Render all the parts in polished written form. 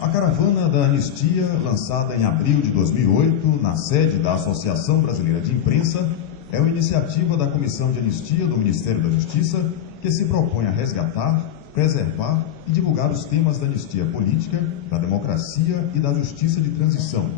A Caravana da Anistia, lançada em abril de 2008, na sede da Associação Brasileira de Imprensa, é uma iniciativa da Comissão de Anistia do Ministério da Justiça que se propõe a resgatar, preservar e divulgar os temas da anistia política, da democracia e da justiça de transição,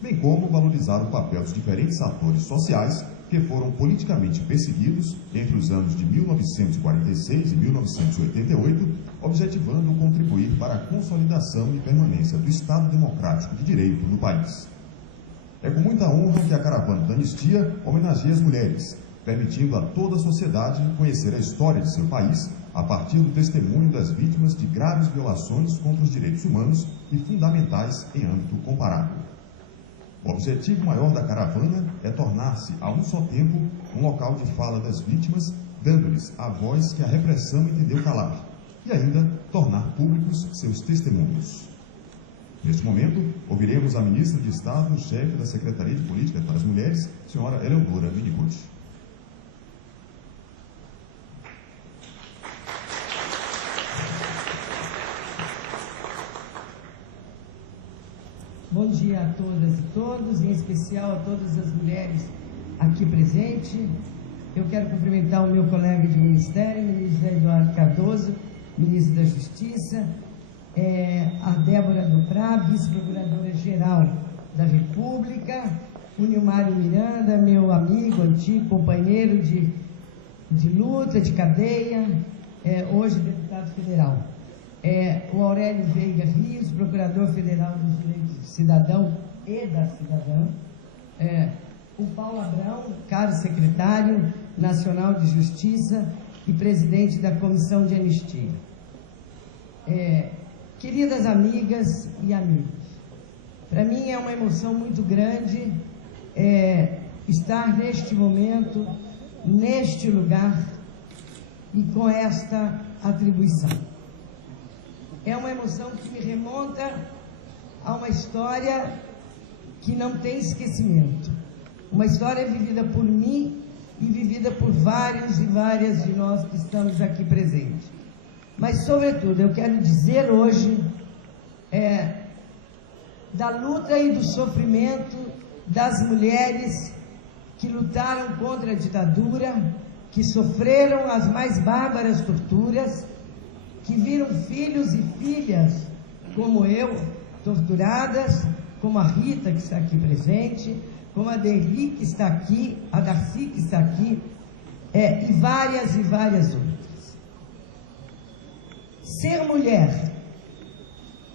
bem como valorizar o papel dos diferentes atores sociais que foram politicamente perseguidos entre os anos de 1946 e 1988, objetivando contribuir para a consolidação e permanência do Estado Democrático de Direito no país. É com muita honra que a Caravana da Anistia homenageia as mulheres, permitindo a toda a sociedade conhecer a história de seu país a partir do testemunho das vítimas de graves violações contra os direitos humanos e fundamentais em âmbito comparado. O objetivo maior da caravana é tornar-se, a um só tempo, um local de fala das vítimas, dando-lhes a voz que a repressão entendeu calar, e ainda tornar públicos seus testemunhos. Neste momento, ouviremos a ministra de Estado, chefe da Secretaria de Política para as Mulheres, senhora Eleonora Minicucci. Bom dia a todas e todos, em especial a todas as mulheres aqui presentes. Eu quero cumprimentar o meu colega de ministério, o ministro Eduardo Cardoso, ministro da Justiça, a Débora Duprá, vice-procuradora-geral da República, o Nilmário Miranda, meu amigo, antigo companheiro de luta, de cadeia, hoje deputado federal. O Aurélio Veiga Rios, Procurador Federal dos Direitos do Cidadão e da Cidadã, o Paulo Abrão, caro secretário nacional de Justiça e presidente da Comissão de Anistia. Queridas amigas e amigos, para mim é uma emoção muito grande estar neste momento, neste lugar e com esta atribuição. É uma emoção que me remonta a uma história que não tem esquecimento. Uma história vivida por mim e vivida por vários e várias de nós que estamos aqui presentes. Mas, sobretudo, eu quero dizer hoje da luta e do sofrimento das mulheres que lutaram contra a ditadura, que sofreram as mais bárbaras torturas, que viram filhos e filhas como eu, torturadas, como a Rita, que está aqui presente, como a Deli, que está aqui, a Darcy, que está aqui, e várias outras. Ser mulher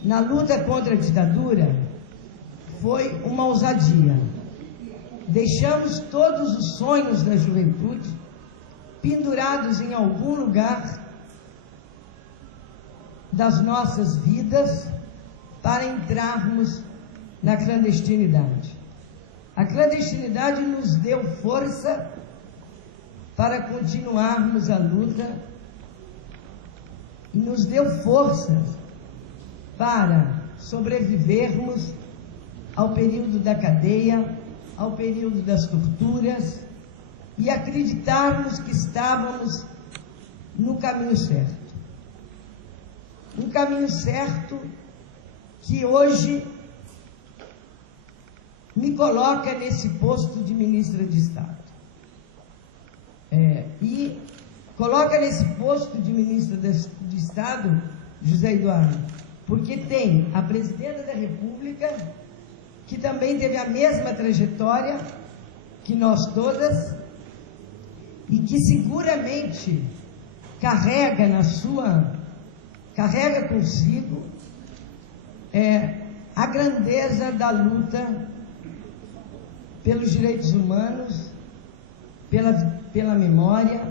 na luta contra a ditadura foi uma ousadia. Deixamos todos os sonhos da juventude pendurados em algum lugar das nossas vidas para entrarmos na clandestinidade. A clandestinidade nos deu força para continuarmos a luta e nos deu forças para sobrevivermos ao período da cadeia, ao período das torturas e acreditarmos que estávamos no caminho certo. Um caminho certo que hoje me coloca nesse posto de ministra de Estado. E coloca nesse posto de ministra de Estado, José Eduardo, porque tem a presidenta da República, que também teve a mesma trajetória que nós todas, e que seguramente carrega consigo a grandeza da luta pelos direitos humanos, pela memória,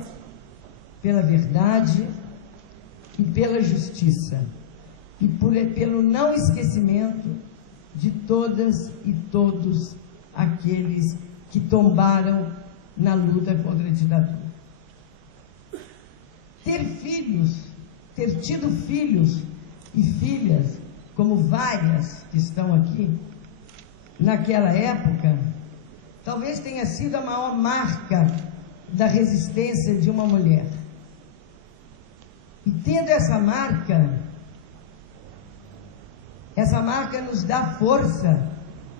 pela verdade e pela justiça, e pelo não esquecimento de todas e todos aqueles que tombaram na luta contra a ditadura. Ter tido filhos e filhas, como várias que estão aqui, naquela época, talvez tenha sido a maior marca da resistência de uma mulher. E tendo essa marca, Essa marca nos dá força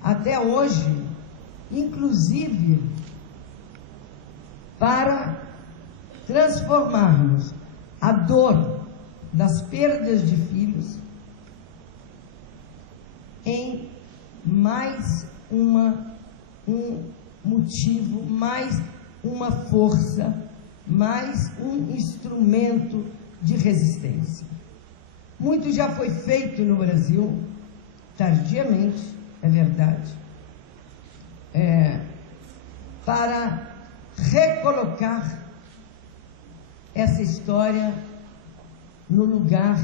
até hoje, inclusive para transformarmos a dor das perdas de filhos em mais um motivo, mais uma força, mais um instrumento de resistência. Muito já foi feito no Brasil, tardiamente, é verdade, para recolocar essa história no lugar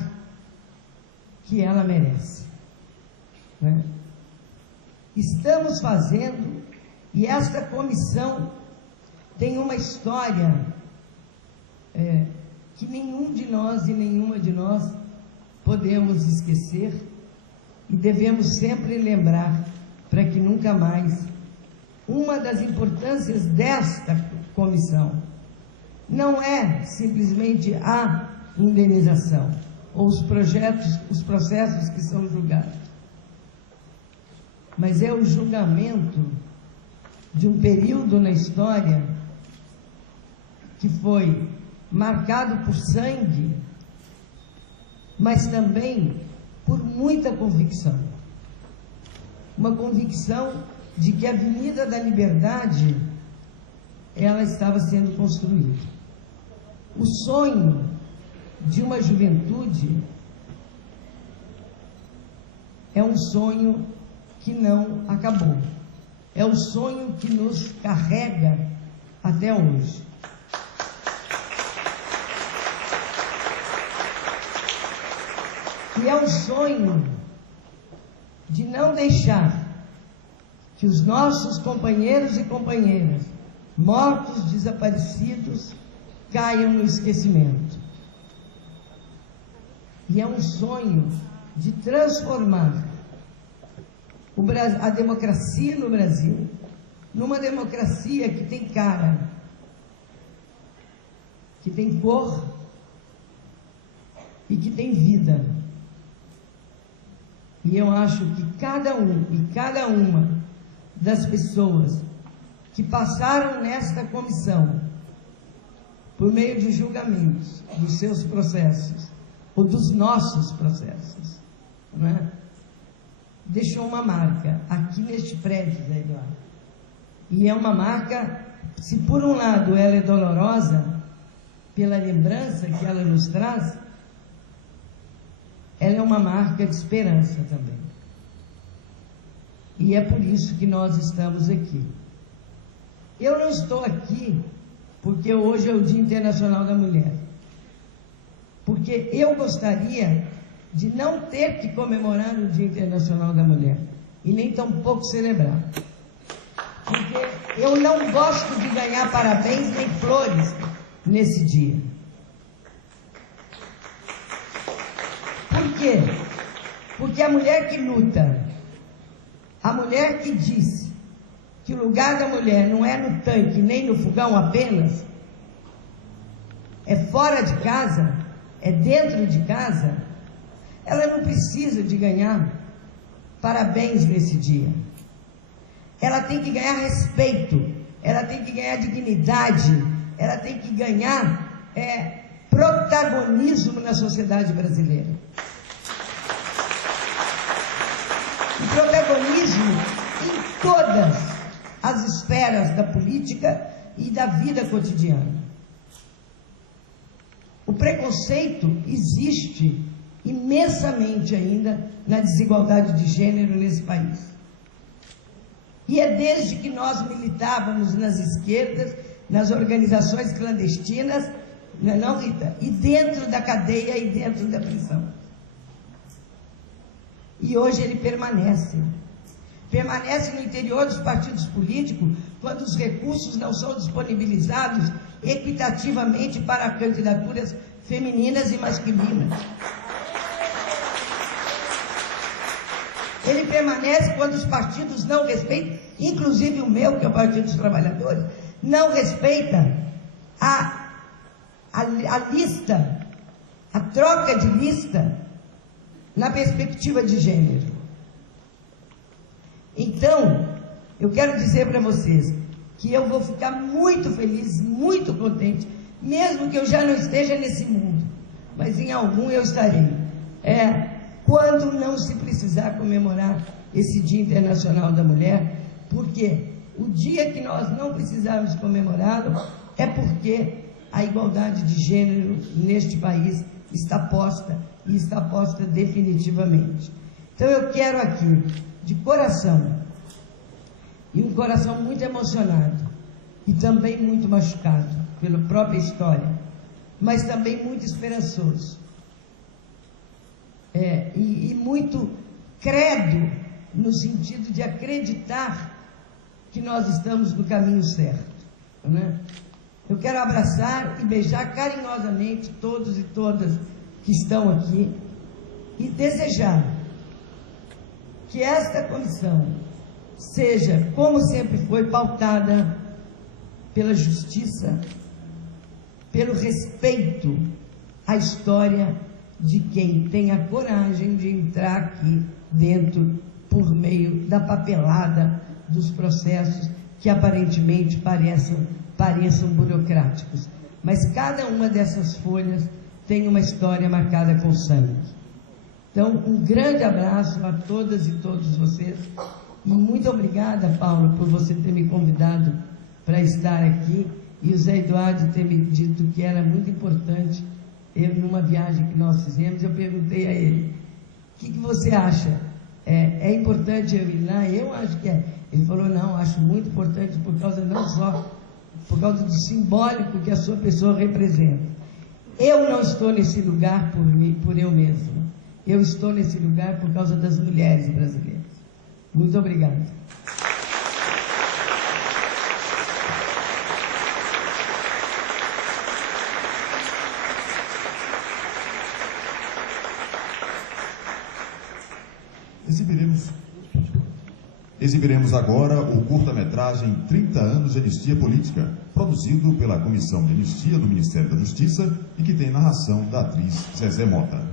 que ela merece, né? Estamos fazendo, e esta comissão tem uma história que nenhum de nós e nenhuma de nós podemos esquecer e devemos sempre lembrar para que nunca mais. Uma das importâncias desta comissão não é simplesmente a indenização ou os processos que são julgados, mas é o julgamento de um período na história que foi marcado por sangue, mas também por muita convicção. Uma convicção de que a Avenida da Liberdade, ela estava sendo construída. O sonho de uma juventude é um sonho que não acabou. É o sonho que nos carrega até hoje. E é um sonho de não deixar que os nossos companheiros e companheiras, mortos, desaparecidos, caiam no esquecimento. E é um sonho de transformar a democracia no Brasil numa democracia que tem cara, que tem cor e que tem vida. E eu acho que cada um e cada uma das pessoas que passaram nesta comissão, por meio de julgamentos dos seus processos, ou dos nossos processos, não é? Deixou uma marca aqui neste prédio, Zé Eduardo. E é uma marca, se por um lado ela é dolorosa, pela lembrança que ela nos traz, ela é uma marca de esperança também. E é por isso que nós estamos aqui. Eu não estou aqui porque hoje é o Dia Internacional da Mulher. Porque eu gostaria de não ter que comemorar o Dia Internacional da Mulher. E nem tampouco celebrar. Porque eu não gosto de ganhar parabéns nem flores nesse dia. Por quê? Porque a mulher que luta, a mulher que diz que o lugar da mulher não é no tanque nem no fogão apenas, é fora de casa, é dentro de casa, ela não precisa de ganhar parabéns nesse dia. Ela tem que ganhar respeito, ela tem que ganhar dignidade, ela tem que ganhar protagonismo na sociedade brasileira. E protagonismo em todas as esferas da política e da vida cotidiana. O preconceito existe imensamente ainda na desigualdade de gênero nesse país. E é desde que nós militávamos nas esquerdas, nas organizações clandestinas, não, Rita? E dentro da cadeia e dentro da prisão. E hoje ele permanece. Permanece no interior dos partidos políticos, quando os recursos não são disponibilizados equitativamente para candidaturas femininas e masculinas. Ele permanece quando os partidos não respeitam, inclusive o meu, que é o Partido dos Trabalhadores, não respeita a lista, a troca de lista na perspectiva de gênero. Então, eu quero dizer para vocês que eu vou ficar muito feliz, muito contente, mesmo que eu já não esteja nesse mundo, mas em algum eu estarei. Quando não se precisar comemorar esse Dia Internacional da Mulher, porque o dia que nós não precisarmos comemorá-lo é porque a igualdade de gênero neste país está posta, e está posta definitivamente. Então eu quero aqui, de coração, e um coração muito emocionado, e também muito machucado pela própria história, mas também muito esperançoso, e muito credo, no sentido de acreditar que nós estamos no caminho certo, né? Eu quero abraçar e beijar carinhosamente todos e todas que estão aqui e desejar que esta comissão seja, como sempre foi, pautada pela justiça, pelo respeito à história de quem tem a coragem de entrar aqui dentro por meio da papelada dos processos que aparentemente pareçam burocráticos. Mas cada uma dessas folhas tem uma história marcada com sangue. Então, um grande abraço a todas e todos vocês. E muito obrigada, Paulo, por você ter me convidado para estar aqui. E o Zé Eduardo ter me dito que era muito importante. Numa viagem que nós fizemos, eu perguntei a ele: o que você acha? É importante eu ir lá? Eu acho que é. Ele falou: não, acho muito importante por causa não só por causa do simbólico que a sua pessoa representa. Eu não estou nesse lugar por eu mesmo. Eu estou nesse lugar por causa das mulheres brasileiras. Muito obrigada. Exibiremos agora o curta-metragem 30 anos de anistia política, produzido pela Comissão de Anistia do Ministério da Justiça e que tem narração da atriz Zezé Mota.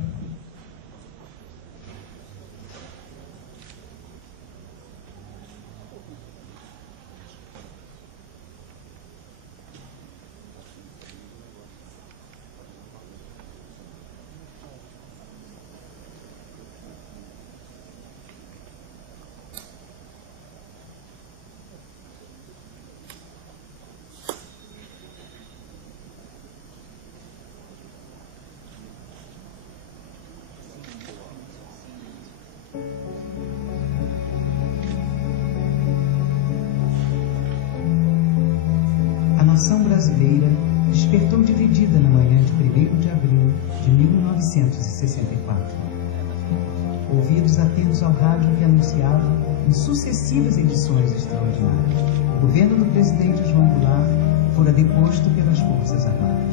A nação brasileira despertou dividida na manhã de 1º de abril de 1964. Ouvidos atentos ao rádio que anunciava, em sucessivas edições extraordinárias, o governo do presidente João Goulart fora deposto pelas Forças Armadas.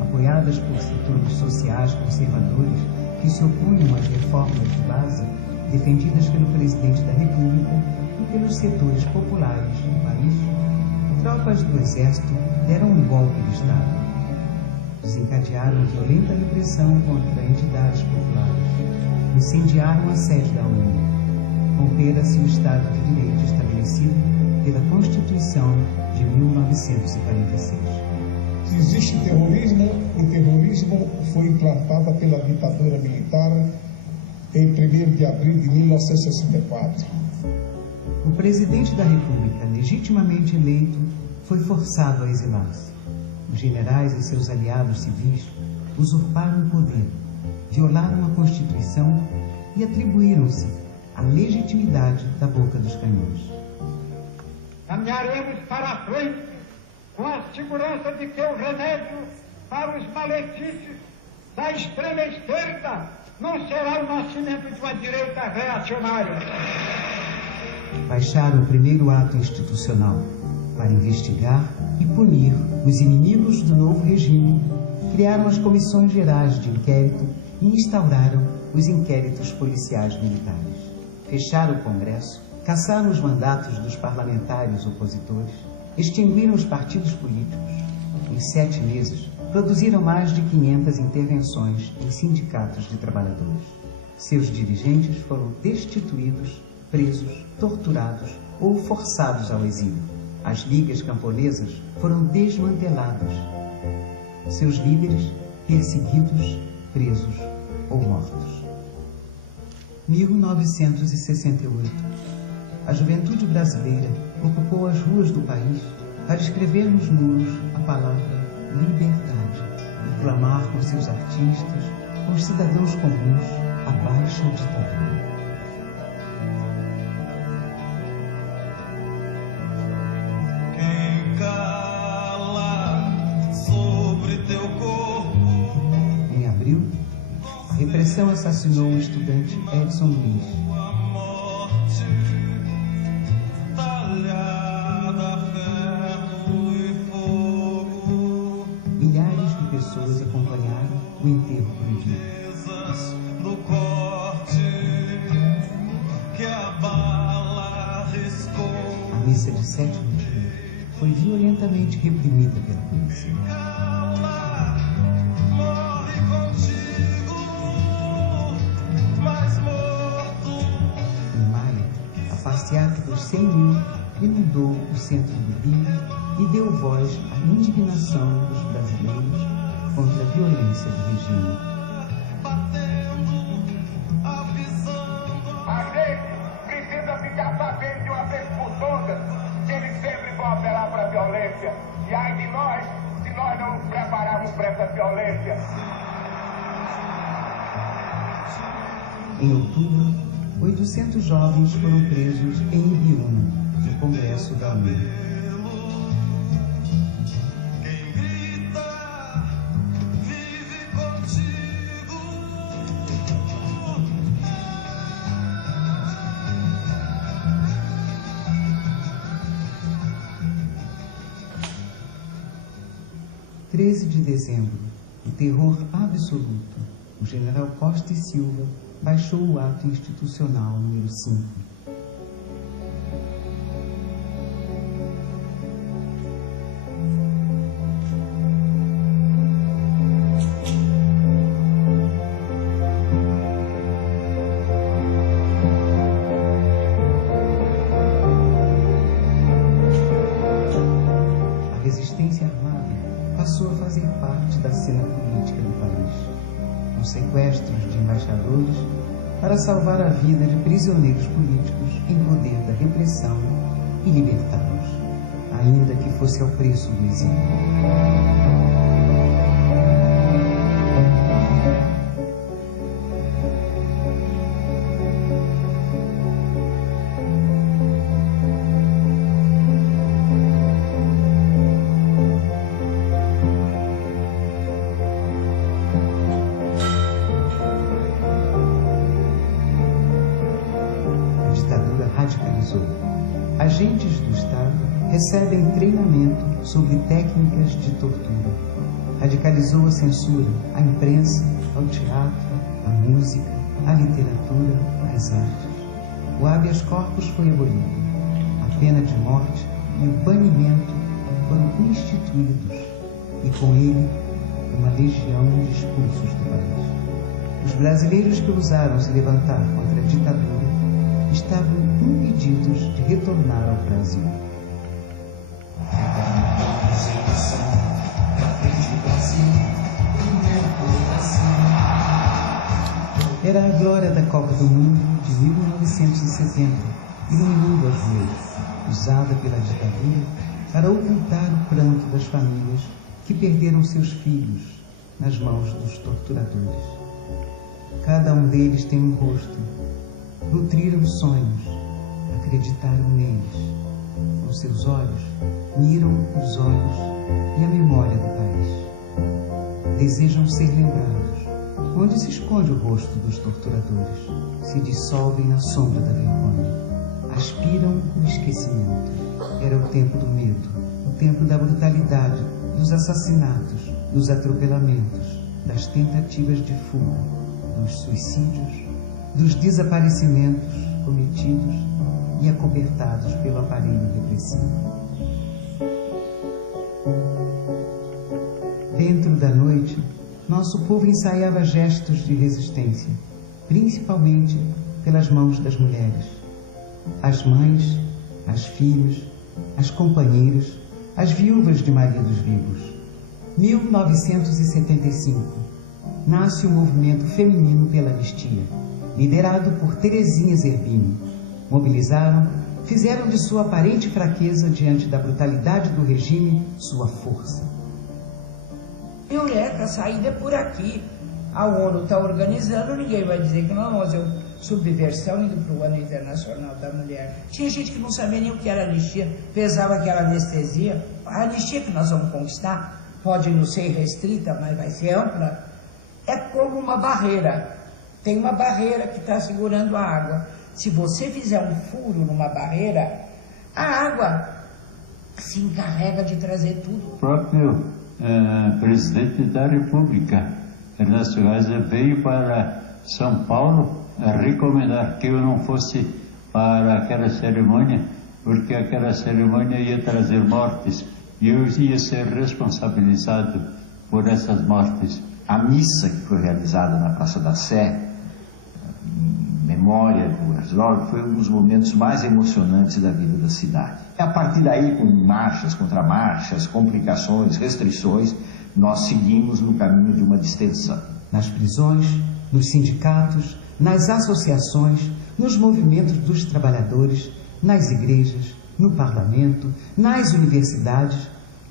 Apoiadas por setores sociais conservadores que se opunham às reformas de base defendidas pelo presidente da República e pelos setores populares do país, tropas do Exército deram um golpe de Estado. Desencadearam violenta repressão contra entidades populares. Incendiaram a sede da ONU. Rompera-se o Estado de Direito estabelecido pela Constituição de 1946. Se existe terrorismo, o terrorismo foi implantada pela ditadura militar em 1º de abril de 1964. O presidente da República, legitimamente eleito, foi forçado a exilar-se. Os generais e seus aliados civis usurparam o poder, violaram a Constituição e atribuíram-se a legitimidade da boca dos canhões. Caminharemos para a frente com a segurança de que o remédio para os malefícios da extrema esquerda não será o nascimento de uma direita reacionária. Baixaram o primeiro ato institucional para investigar e punir os inimigos do novo regime, criaram as comissões gerais de inquérito e instauraram os inquéritos policiais militares. Fecharam o Congresso, cassaram os mandatos dos parlamentares opositores, extinguiram os partidos políticos. Em 7 meses, produziram mais de 500 intervenções em sindicatos de trabalhadores. Seus dirigentes foram destituídos, presos, torturados ou forçados ao exílio. As ligas camponesas foram desmanteladas. Seus líderes perseguidos, presos ou mortos. 1968. A juventude brasileira ocupou as ruas do país para escrever nos muros a palavra liberdade e clamar com seus artistas, com os cidadãos comuns, abaixo a ditadura. Quem cala sobre teu corpo. Em abril, a repressão assassinou o estudante Edson Luiz. Milhares de pessoas acompanharam o enterro proibido. No corte que a bala riscou. A missa de 7 de julho foi violentamente reprimida pela polícia. Morre contigo, mais morto. Em maio, a passeata dos 100 mil inundou o centro do Rio e deu voz à indignação dos brasileiros contra a violência do regime. A gente precisa ficar sabendo de uma vez por todas que eles sempre vão apelar para a violência. E ai de nós, se nós não nos prepararmos para essa violência. Em outubro, 800 jovens foram presos em Ibiúna, no Congresso da ONU. Quem grita, vive contigo. 13 de dezembro, o terror absoluto. O general Costa e Silva baixou o ato institucional número 5. A resistência armada passou a fazer parte da cena política do país, com sequestros de embaixadores para salvar a vida de prisioneiros políticos em poder da repressão e libertá-los, ainda que fosse ao preço do exílio. Radicalizou. Agentes do Estado recebem treinamento sobre técnicas de tortura. Radicalizou a censura à imprensa, ao teatro, à música, à literatura, às artes. O habeas corpus foi abolido. A pena de morte e o banimento foram instituídos e com ele uma legião de expulsos do país. Os brasileiros que ousaram se levantar contra a ditadura estavam impedidos de retornar ao Brasil. Era a glória da Copa do Mundo de 1970, iluminando as ruas, usada pela ditadura para ocultar o pranto das famílias que perderam seus filhos nas mãos dos torturadores. Cada um deles tem um rosto. Nutriram sonhos, acreditaram neles. Com seus olhos, miram os olhos e a memória do país. Desejam ser lembrados. Onde se esconde o rosto dos torturadores? Se dissolvem na sombra da vergonha. Aspiram o esquecimento. Era o tempo do medo, o tempo da brutalidade, dos assassinatos, dos atropelamentos, das tentativas de fuga, dos suicídios, dos desaparecimentos cometidos e acobertados pelo aparelho repressivo. Dentro da noite, nosso povo ensaiava gestos de resistência, principalmente pelas mãos das mulheres. As mães, as filhas, as companheiras, as viúvas de maridos vivos. 1975. Nasce o movimento feminino pela anistia, liderado por Terezinha Zerbini. Mobilizaram, fizeram de sua aparente fraqueza diante da brutalidade do regime sua força. Eureka, a saída é por aqui. A ONU está organizando, ninguém vai dizer que não vamos fazer subversão indo para o Ano Internacional da Mulher. Tinha gente que não sabia nem o que era anistia, pensava que era anestesia. A anistia que nós vamos conquistar pode não ser restrita, mas vai ser ampla. É como uma barreira. Tem uma barreira que está segurando a água. Se você fizer um furo numa barreira, a água se encarrega de trazer tudo. O próprio presidente da República, Ernesto Geisel, veio para São Paulo recomendar que eu não fosse para aquela cerimônia, porque aquela cerimônia ia trazer mortes e eu ia ser responsabilizado por essas mortes. A missa que foi realizada na Praça da Sé, em memória do Herzog, foi um dos momentos mais emocionantes da vida da cidade. A partir daí, com marchas, contramarchas, complicações, restrições, nós seguimos no caminho de uma distensão. Nas prisões, nos sindicatos, nas associações, nos movimentos dos trabalhadores, nas igrejas, no parlamento, nas universidades,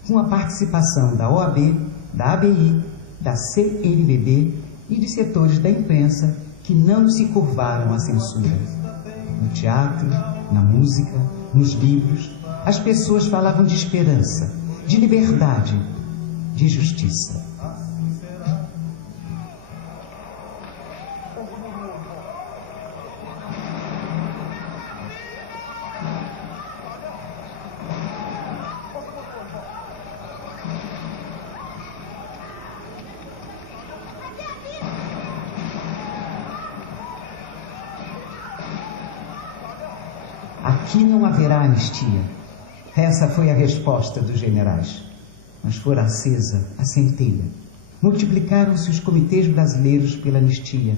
com a participação da OAB, da ABI, da CNBB e de setores da imprensa que não se curvaram à censura. No teatro, na música, nos livros, as pessoas falavam de esperança, de liberdade, de justiça. Aqui não haverá anistia. Essa foi a resposta dos generais. Mas fora acesa a centelha. Multiplicaram-se os comitês brasileiros pela anistia,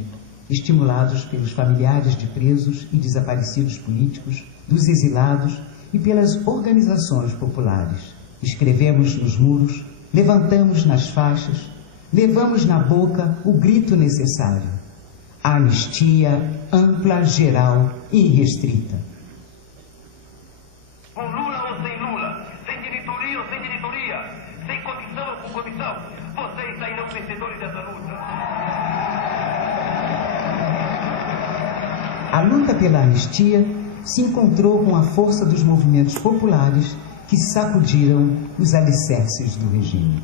estimulados pelos familiares de presos e desaparecidos políticos, dos exilados e pelas organizações populares. Escrevemos nos muros, levantamos nas faixas, levamos na boca o grito necessário. A anistia ampla, geral e irrestrita. Com Lula ou sem Lula, sem diretoria ou sem diretoria, sem comissão ou com comissão, vocês sairão vencedores dessa luta. A luta pela anistia se encontrou com a força dos movimentos populares que sacudiram os alicerces do regime.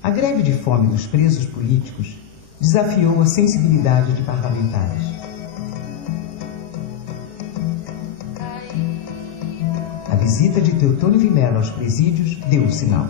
A greve de fome dos presos políticos desafiou a sensibilidade de parlamentares. A visita de Teotônio Vilela aos presídios deu o sinal.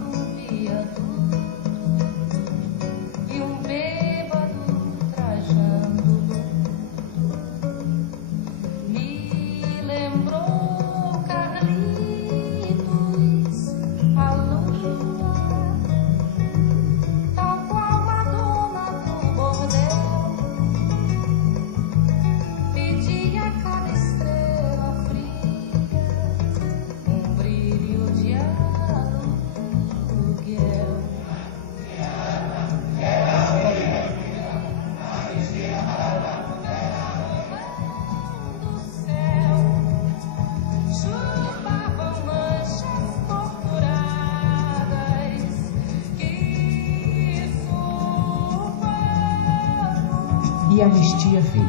E a anistia veio,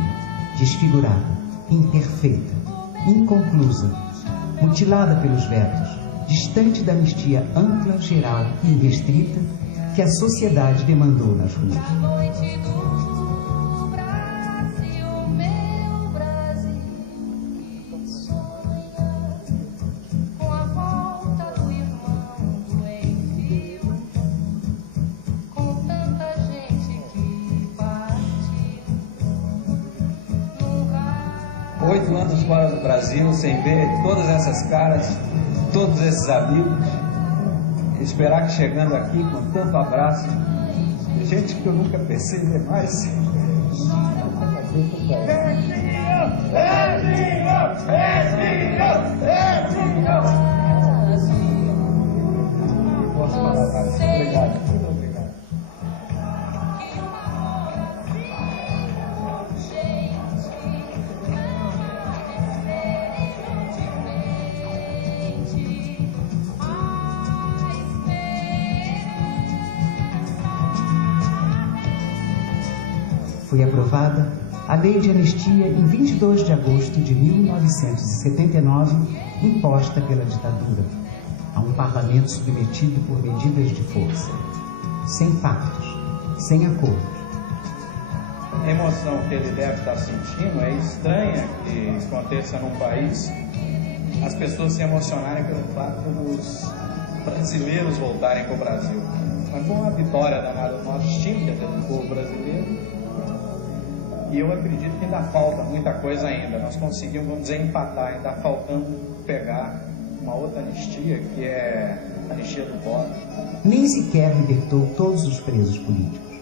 desfigurada, imperfeita, inconclusa, mutilada pelos vetos, distante da anistia ampla, geral e irrestrita que a sociedade demandou nas ruas. Fora do Brasil, sem ver todas essas caras, todos esses amigos, esperar que chegando aqui com tanto abraço, de gente que eu nunca pensei ver mais. Posso falar mais? Obrigado. Muito obrigado. Foi aprovada a Lei de Anistia em 22 de agosto de 1979, imposta pela ditadura, a um parlamento submetido por medidas de força, sem pactos, sem acordos. A emoção que ele deve estar sentindo é estranha que aconteça num país as pessoas se emocionarem pelo fato dos brasileiros voltarem para o Brasil. Mas foi uma vitória danada nossa, distinta do povo brasileiro. E eu acredito que ainda falta muita coisa ainda. Nós conseguimos, vamos dizer, empatar. Ainda faltando pegar uma outra anistia, que é a anistia do voto. Nem sequer libertou todos os presos políticos,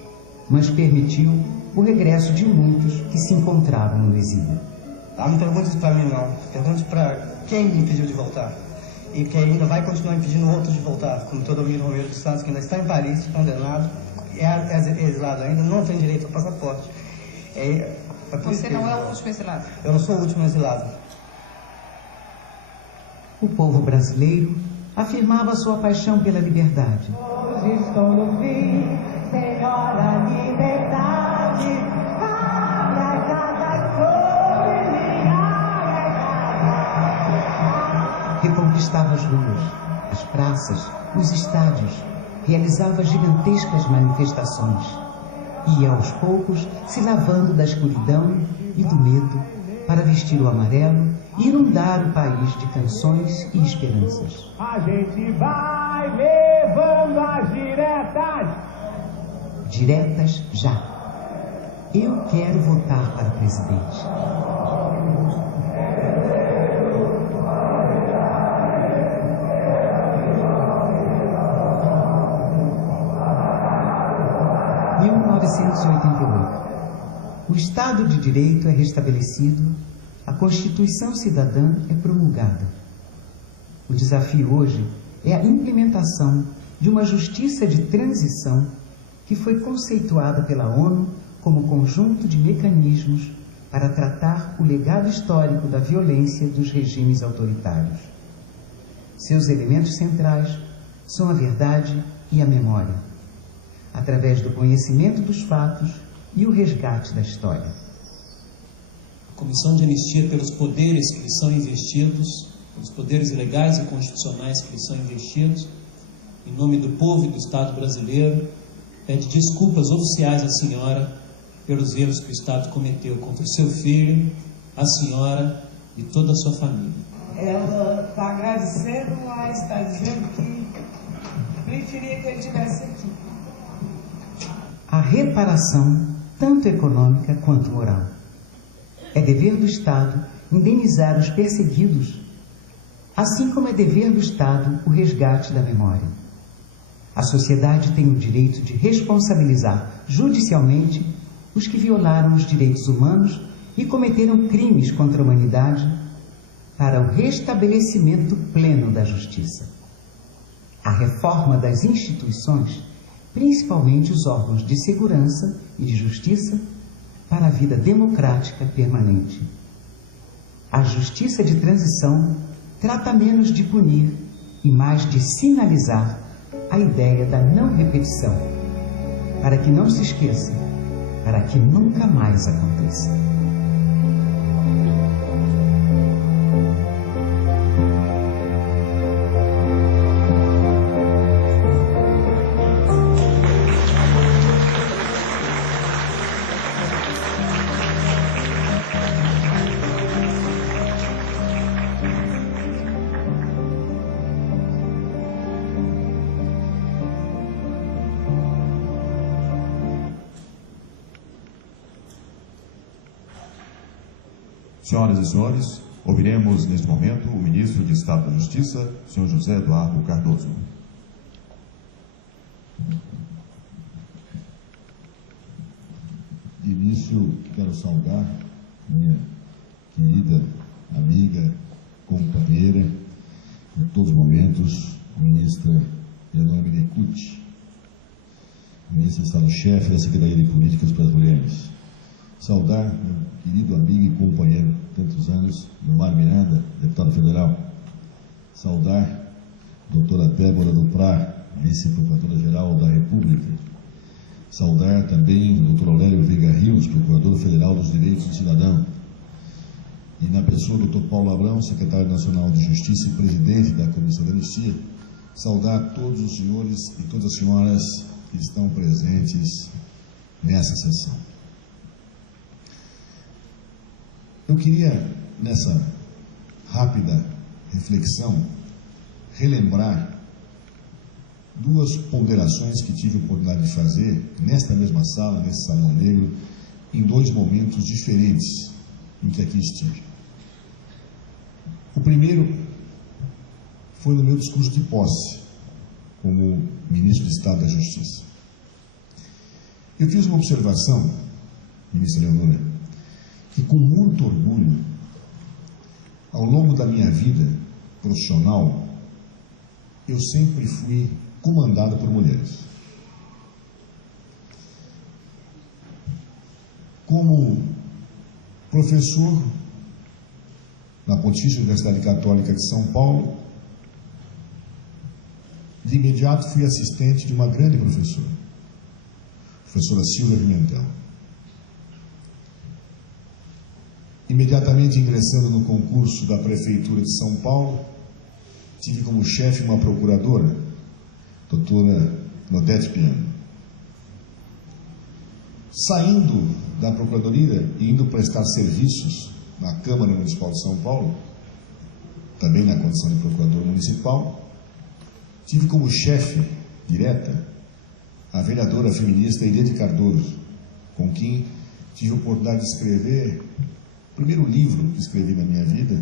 mas permitiu o regresso de muitos que se encontravam no exílio. Não pergunte para mim, não. Pergunte para quem me impediu de voltar. E que ainda vai continuar impedindo outros de voltar, como Teodomiro Romero dos Santos, que ainda está em Paris, condenado, é exilado ainda, não tem direito ao passaporte. Você não é o último exilado? Eu não sou o último exilado. O povo brasileiro afirmava sua paixão pela liberdade. Hoje estou no fim, senhora liberdade, minha casa sobre minha casa. Reconquistava as ruas, as praças, os estádios, realizava gigantescas manifestações. E aos poucos se lavando da escuridão e do medo para vestir o amarelo e inundar o país de canções e esperanças. A gente vai levando as diretas. Diretas já. Eu quero votar para presidente. Em 1988, o Estado de Direito é restabelecido, a Constituição Cidadã é promulgada. O desafio hoje é a implementação de uma justiça de transição que foi conceituada pela ONU como conjunto de mecanismos para tratar o legado histórico da violência dos regimes autoritários. Seus elementos centrais são a verdade e a memória, através do conhecimento dos fatos e o resgate da história. A Comissão de Anistia, pelos poderes que lhe são investidos, pelos poderes legais e constitucionais que lhe são investidos, em nome do povo e do Estado brasileiro, pede desculpas oficiais à senhora pelos erros que o Estado cometeu contra o seu filho, a senhora e toda a sua família. Ela está agradecendo, mas está dizendo que preferia que ele estivesse aqui. A reparação, tanto econômica quanto moral. É dever do Estado indenizar os perseguidos, assim como é dever do Estado o resgate da memória. A sociedade tem o direito de responsabilizar judicialmente os que violaram os direitos humanos e cometeram crimes contra a humanidade para o restabelecimento pleno da justiça. A reforma das instituições, principalmente os órgãos de segurança e de justiça, para a vida democrática permanente. A justiça de transição trata menos de punir e mais de sinalizar a ideia da não repetição, para que não se esqueça, para que nunca mais aconteça. Senhoras e senhores, ouviremos neste momento o ministro de Estado da Justiça, senhor José Eduardo Cardoso. quero saudar minha querida amiga, companheira, em todos os momentos, ministra Eleonora Menecute, ministra de Estado-chefe da Secretaria de Políticas para as Mulheres. Saudar meu querido amigo e companheiro de tantos anos, Gilmar Miranda, deputado federal. Saudar a doutora Débora Duprá, vice-procuradora-geral da República. Saudar também o doutor Aurélio Veiga Rios, procurador federal dos Direitos do Cidadão. E na pessoa do Dr. Paulo Abrão, secretário nacional de Justiça e presidente da Comissão de Anistia, saudar todos os senhores e todas as senhoras que estão presentes nessa sessão. Eu queria, nessa rápida reflexão, relembrar duas ponderações que tive a oportunidade de fazer nesta mesma sala, nesse Salão Negro, em dois momentos diferentes em que aqui estive. O primeiro foi no meu discurso de posse, como ministro de Estado da Justiça. Eu fiz uma observação, ministra Leonora, que com muito orgulho, ao longo da minha vida profissional, eu sempre fui comandado por mulheres. Como professor na Pontifícia Universidade Católica de São Paulo, de imediato fui assistente de uma grande professora, professora Silvia Pimentel. Imediatamente ingressando no concurso da Prefeitura de São Paulo, tive como chefe uma procuradora, doutora Nodete Piano. Saindo da Procuradoria e indo prestar serviços na Câmara Municipal de São Paulo, também na condição de procurador municipal, tive como chefe direta a vereadora feminista Irede Cardoso, com quem tive a oportunidade de escrever o primeiro livro que escrevi na minha vida,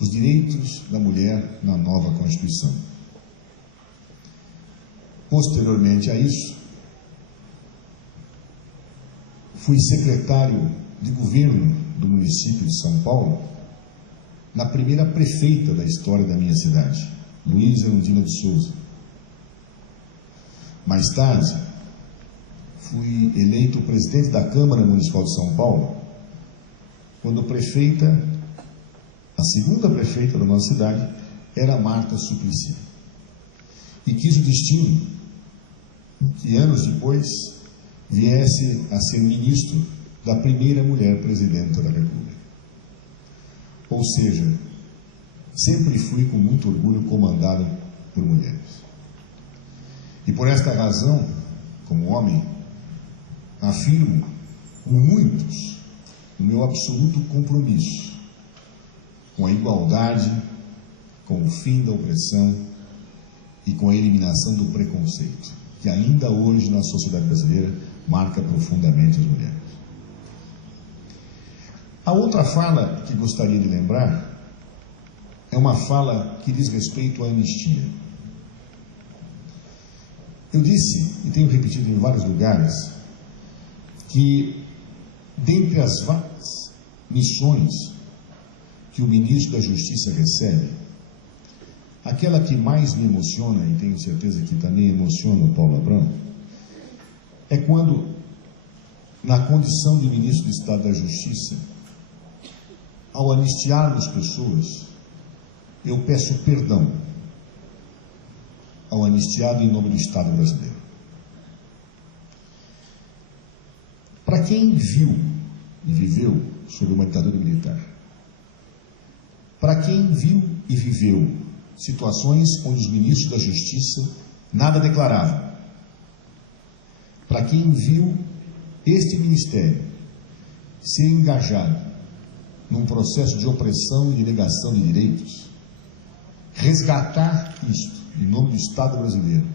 Os Direitos da Mulher na Nova Constituição. Posteriormente a isso, fui secretário de governo do município de São Paulo, na primeira prefeita da história da minha cidade, Luísa Erundina de Souza. Mais tarde, fui eleito presidente da Câmara Municipal de São Paulo, quando a segunda prefeita da nossa cidade era Marta Suplicy. E quis o destino que anos depois viesse a ser ministro da primeira mulher presidenta da República. Ou seja, sempre fui com muito orgulho comandado por mulheres. E por esta razão, como homem, afirmo com muitos o meu absoluto compromisso com a igualdade, com o fim da opressão e com a eliminação do preconceito, que ainda hoje na sociedade brasileira marca profundamente as mulheres. A outra fala que gostaria de lembrar é uma fala que diz respeito à anistia. Eu disse, e tenho repetido em vários lugares, que dentre as várias missões que o ministro da Justiça recebe, aquela que mais me emociona, e tenho certeza que também emociona o Paulo Abrão, é quando, na condição de ministro do Estado da Justiça, ao anistiarmos pessoas, eu peço perdão ao anistiado em nome do Estado brasileiro. Para quem viu e viveu sob uma ditadura militar, para quem viu e viveu situações onde os ministros da Justiça nada declaravam, para quem viu este ministério ser engajado num processo de opressão e de negação de direitos, resgatar isto em nome do Estado brasileiro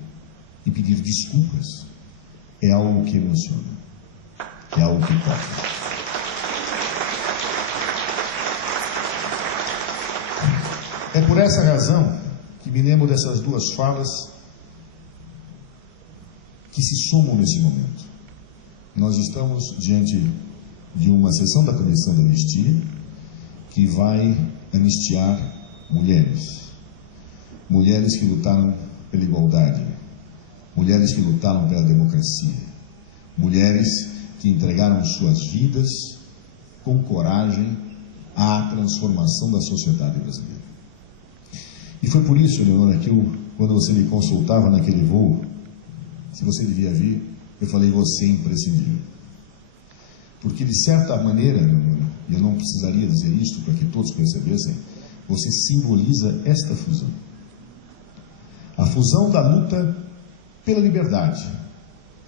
e pedir desculpas é algo que emociona, é algo que toca. É por essa razão que me lembro dessas duas falas que se somam nesse momento. Nós estamos diante de uma sessão da Comissão de Anistia que vai anistiar mulheres. Mulheres que lutaram pela igualdade, mulheres que lutaram pela democracia, mulheres que entregaram suas vidas com coragem à transformação da sociedade brasileira. E foi por isso, Leonora, que quando você me consultava naquele voo, se você devia vir, eu falei, você é imprescindível. Porque, de certa maneira, Leonora, e eu não precisaria dizer isto para que todos percebessem, você simboliza esta fusão. A fusão da luta pela liberdade,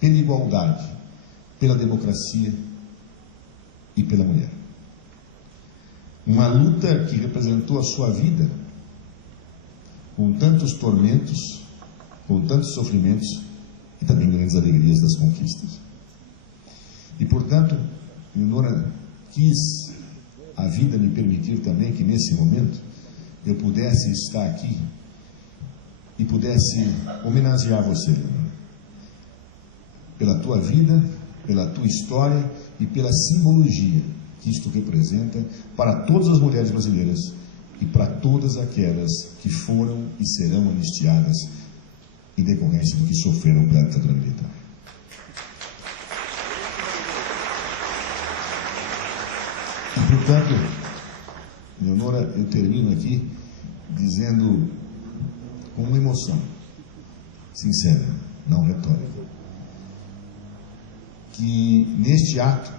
pela igualdade, pela democracia e pela mulher. Uma luta que representou a sua vida com tantos tormentos, com tantos sofrimentos e também grandes alegrias das conquistas. E, portanto, Leonora, quis a vida me permitir também que, nesse momento, eu pudesse estar aqui e pudesse homenagear você, Leonora, pela tua vida, pela tua história e pela simbologia que isto representa para todas as mulheres brasileiras e para todas aquelas que foram e serão anistiadas em decorrência do que sofreram pela ditadura militar. E, portanto, Leonora, eu termino aqui dizendo com uma emoção sincera, não retórica, que neste ato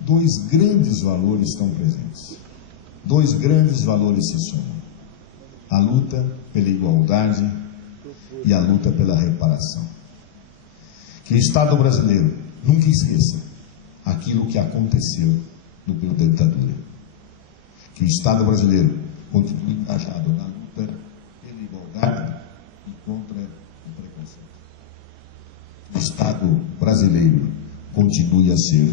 dois grandes valores estão presentes. Dois grandes valores se somam: a luta pela igualdade e a luta pela reparação. Que o Estado brasileiro nunca esqueça aquilo que aconteceu no período da ditadura. Que o Estado brasileiro continue engajado na luta pela igualdade e contra o preconceito. O Estado brasileiro continue a ser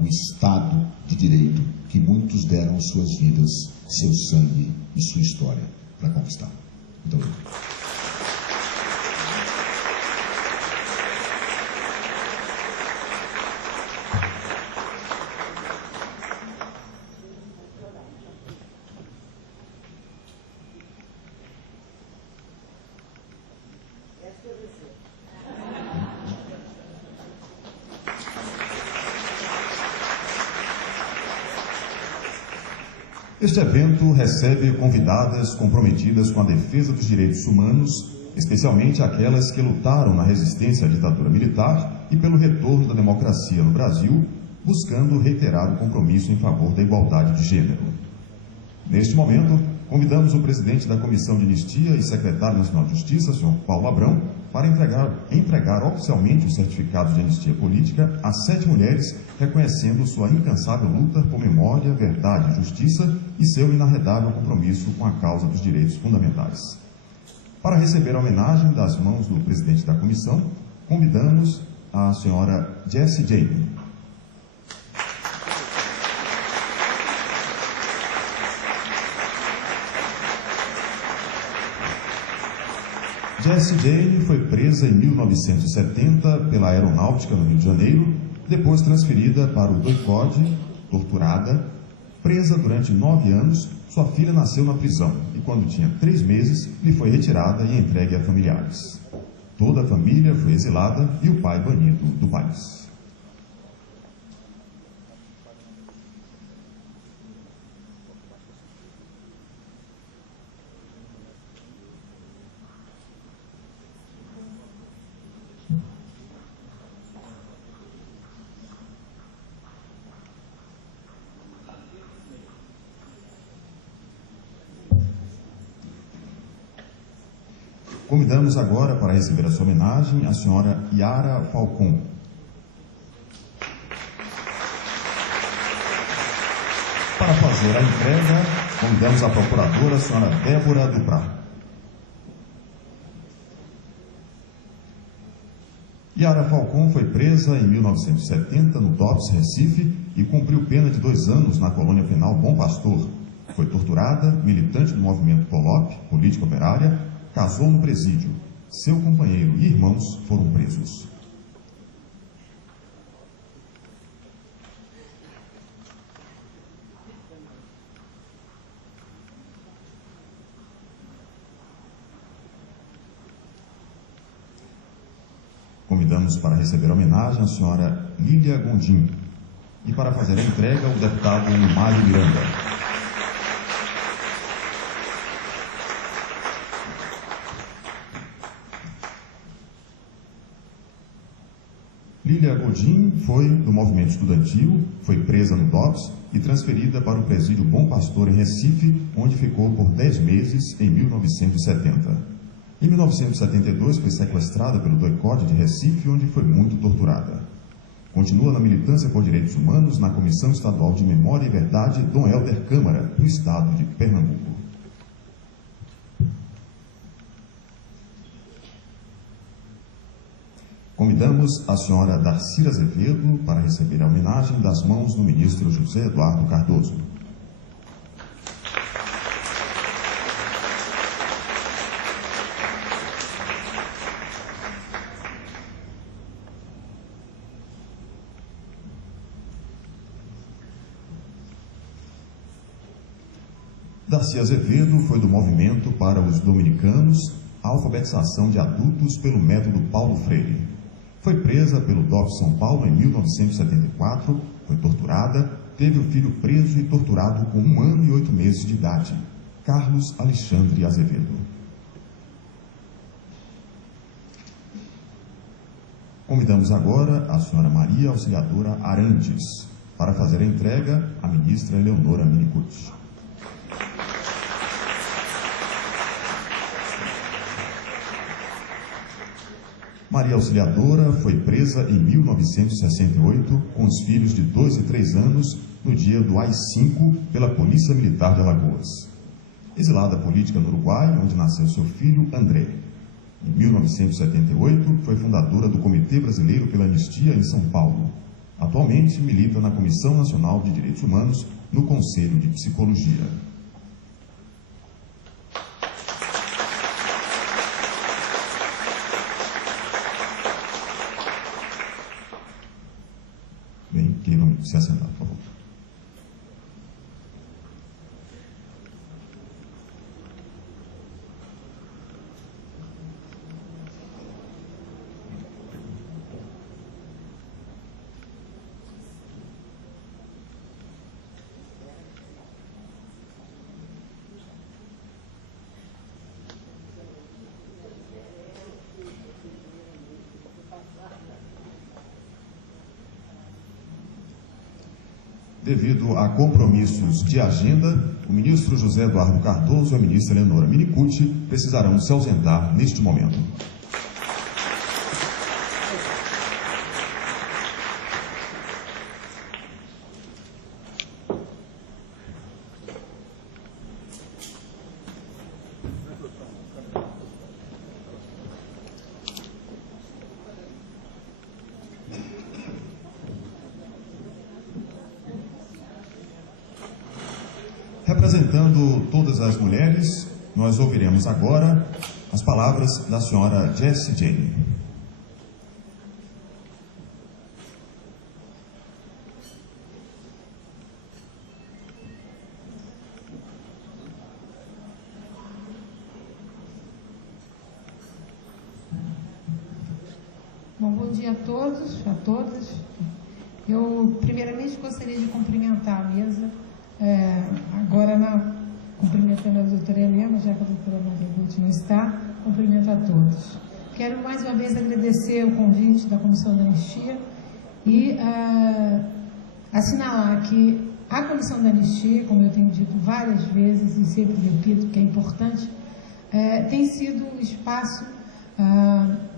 o Estado de Direito que muitos deram suas vidas, seu sangue e sua história para conquistar. Muito obrigado. Este evento recebe convidadas comprometidas com a defesa dos direitos humanos, especialmente aquelas que lutaram na resistência à ditadura militar e pelo retorno da democracia no Brasil, buscando reiterar o compromisso em favor da igualdade de gênero. Neste momento, convidamos o presidente da Comissão de Anistia e secretário nacional de Justiça, Sr. Paulo Abrão, para entregar oficialmente o certificado de anistia política a 7 mulheres, reconhecendo sua incansável luta por memória, verdade e justiça e seu inarredável compromisso com a causa dos direitos fundamentais. Para receber a homenagem das mãos do presidente da comissão, convidamos a senhora Jessie Jane. Jessie Jane foi presa em 1970 pela Aeronáutica no Rio de Janeiro, depois transferida para o DOI-CODE, torturada, presa durante 9 anos. Sua filha nasceu na prisão e, quando tinha 3 meses, lhe foi retirada e entregue a familiares. Toda a família foi exilada e o pai banido do país. Convidamos agora para receber a sua homenagem a senhora Yara Falcon. Para fazer a entrega, convidamos a procuradora, a senhora Débora Duprá. Yara Falcon foi presa em 1970 no DOPS Recife e cumpriu pena de 2 anos na colônia penal Bom Pastor. Foi torturada, militante do movimento POLOP, política operária, casou no presídio. Seu companheiro e irmãos foram presos. Convidamos para receber a homenagem a senhora Lília Gondim e para fazer a entrega o deputado Mário Miranda. Lília Gondim foi do movimento estudantil, foi presa no DOPS e transferida para o presídio Bom Pastor em Recife, onde ficou por 10 meses em 1970. Em 1972 foi sequestrada pelo DOI-CODE de Recife, onde foi muito torturada. Continua na militância por direitos humanos na Comissão Estadual de Memória e Verdade Dom Helder Câmara, no estado de Pernambuco. Convidamos a senhora Darcira Azevedo para receber a homenagem das mãos do ministro José Eduardo Cardoso. Darcy Azevedo foi do movimento para os dominicanos, a alfabetização de adultos pelo método Paulo Freire. Foi presa pelo DOPS São Paulo em 1974, foi torturada, teve o filho preso e torturado com 1 ano e 8 meses de idade, Carlos Alexandre Azevedo. Convidamos agora a senhora Maria Auxiliadora Arantes para fazer a entrega à ministra Eleonora Minicucci. Maria Auxiliadora foi presa em 1968 com os filhos de 2 e 3 anos no dia do AI-5 pela Polícia Militar de Alagoas. Exilada política no Uruguai, onde nasceu seu filho André. Em 1978 foi fundadora do Comitê Brasileiro pela Anistia em São Paulo. Atualmente milita na Comissão Nacional de Direitos Humanos no Conselho de Psicologia. Bem, queiram se assentar, por favor. Devido a compromissos de agenda, o ministro José Eduardo Cardoso e a ministra Eleonora Minicucci precisarão se ausentar neste momento. Representando todas as mulheres, nós ouviremos agora as palavras da senhora Jessie Jane. Bom dia a todos, a todas. Eu, primeiramente, gostaria de cumprimentar a mesa. Agora, cumprimentando a doutora Helena, já que a doutora Margarete não está, cumprimento a todos. Quero mais uma vez agradecer o convite da Comissão da Anistia e assinalar que a Comissão da Anistia, como eu tenho dito várias vezes e sempre repito que é importante, tem sido um espaço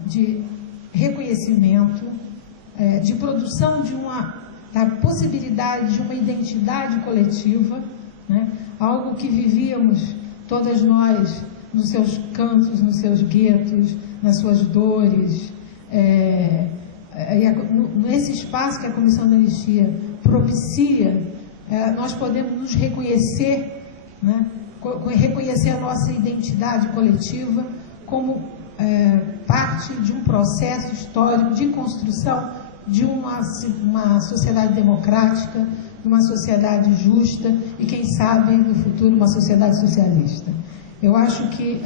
de reconhecimento, de produção da possibilidade de uma identidade coletiva, né? Algo que vivíamos todas nós nos seus cantos, nos seus guetos, nas suas dores. Nesse espaço que a Comissão da Anistia propicia, nós podemos nos reconhecer, né? Reconhecer a nossa identidade coletiva como parte de um processo histórico de construção de uma sociedade democrática, de uma sociedade justa e, quem sabe, no futuro, uma sociedade socialista. Eu acho que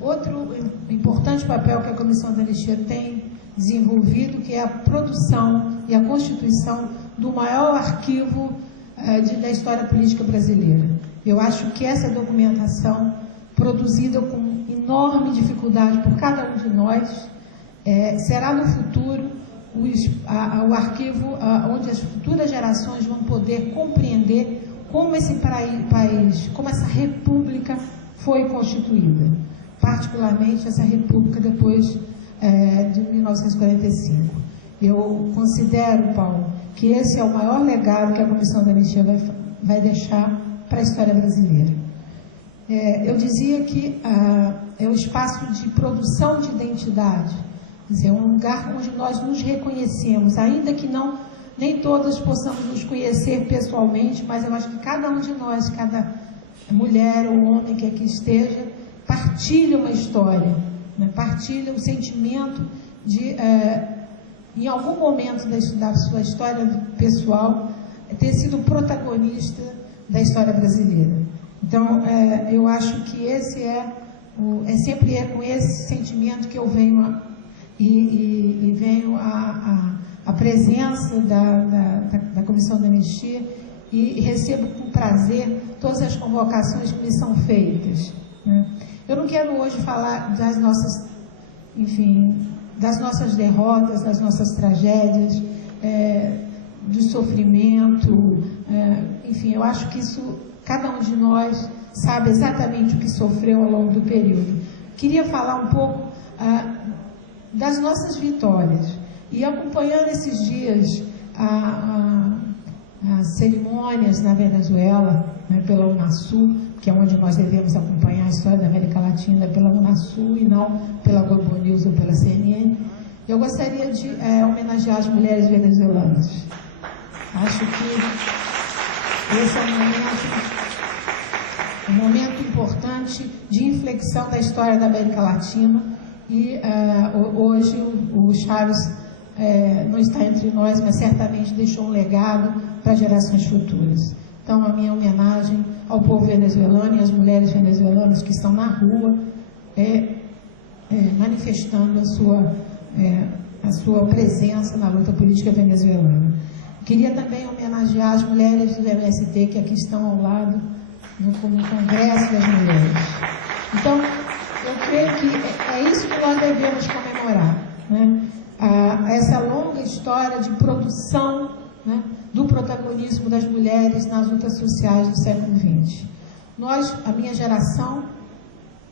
outro importante papel que a Comissão da Anistia tem desenvolvido, que é a produção e a constituição do maior arquivo da história política brasileira. Eu acho que essa documentação, produzida com enorme dificuldade por cada um de nós, será no futuro o arquivo onde as futuras gerações vão poder compreender como esse país, como essa república foi constituída, particularmente essa república depois de 1945. Eu considero, Paulo, que esse é o maior legado que a Comissão da Anistia vai deixar para a história brasileira. Eu dizia que é um espaço de produção de identidade, quer dizer, um lugar onde nós nos reconhecemos, ainda que nem todas possamos nos conhecer pessoalmente, mas eu acho que cada um de nós, cada mulher ou homem que aqui esteja, partilha uma história, né? Partilha o sentimento de, em algum momento da sua história pessoal, ter sido protagonista da história brasileira. Então, eu acho que esse é sempre com esse sentimento que eu venho venho a presença da Comissão da Anistia e recebo com prazer todas as convocações que me são feitas, né? Eu não quero hoje falar das nossas, enfim, das nossas derrotas, das nossas tragédias, do sofrimento, enfim, eu acho que isso, cada um de nós sabe exatamente o que sofreu ao longo do período. Queria falar um pouco das nossas vitórias. E acompanhando esses dias as cerimônias na Venezuela, né, pela Unasul, que é onde nós devemos acompanhar a história da América Latina, pela Unasul e não pela Globo News ou pela CNN, eu gostaria de homenagear as mulheres venezuelanas. Acho que esse é um momento importante de inflexão da história da América Latina e hoje o Chaves não está entre nós, mas certamente deixou um legado para gerações futuras. Então, a minha homenagem ao povo venezuelano e às mulheres venezuelanas que estão na rua manifestando a sua presença na luta política venezuelana. Queria também homenagear as mulheres do MST que aqui estão ao lado no Congresso das Mulheres. Então, eu creio que é isso que nós devemos comemorar, né? Essa longa história de produção, né, do protagonismo das mulheres nas lutas sociais do século XX. Nós, a minha geração,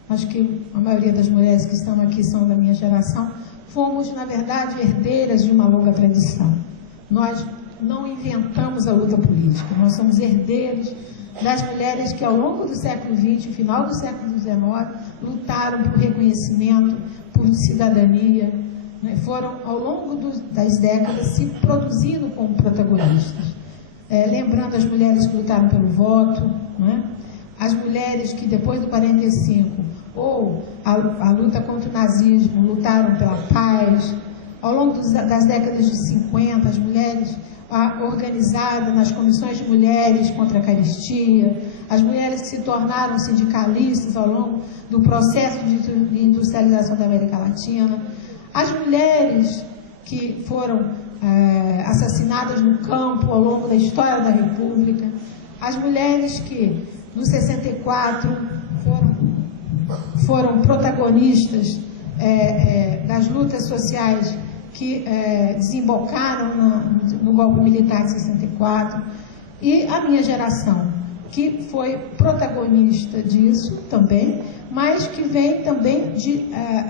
acho que a maioria das mulheres que estão aqui são da minha geração, fomos, na verdade, herdeiras de uma longa tradição. Nós não inventamos a luta política, nós somos herdeiros das mulheres que, ao longo do século XX, no final do século XIX, lutaram por reconhecimento, por cidadania, né? Foram, ao longo das décadas, se produzindo como protagonistas. Lembrando as mulheres que lutaram pelo voto, né? As mulheres que, depois do 45, ou a luta contra o nazismo, lutaram pela paz. Ao longo das décadas de 50, as mulheres organizadas nas comissões de mulheres contra a carestia, as mulheres que se tornaram sindicalistas ao longo do processo de industrialização da América Latina, as mulheres que foram assassinadas no campo ao longo da história da República, as mulheres que, no 64, foram protagonistas das lutas sociais que desembocaram no golpe militar de 64, e a minha geração, que foi protagonista disso também, mas que vem também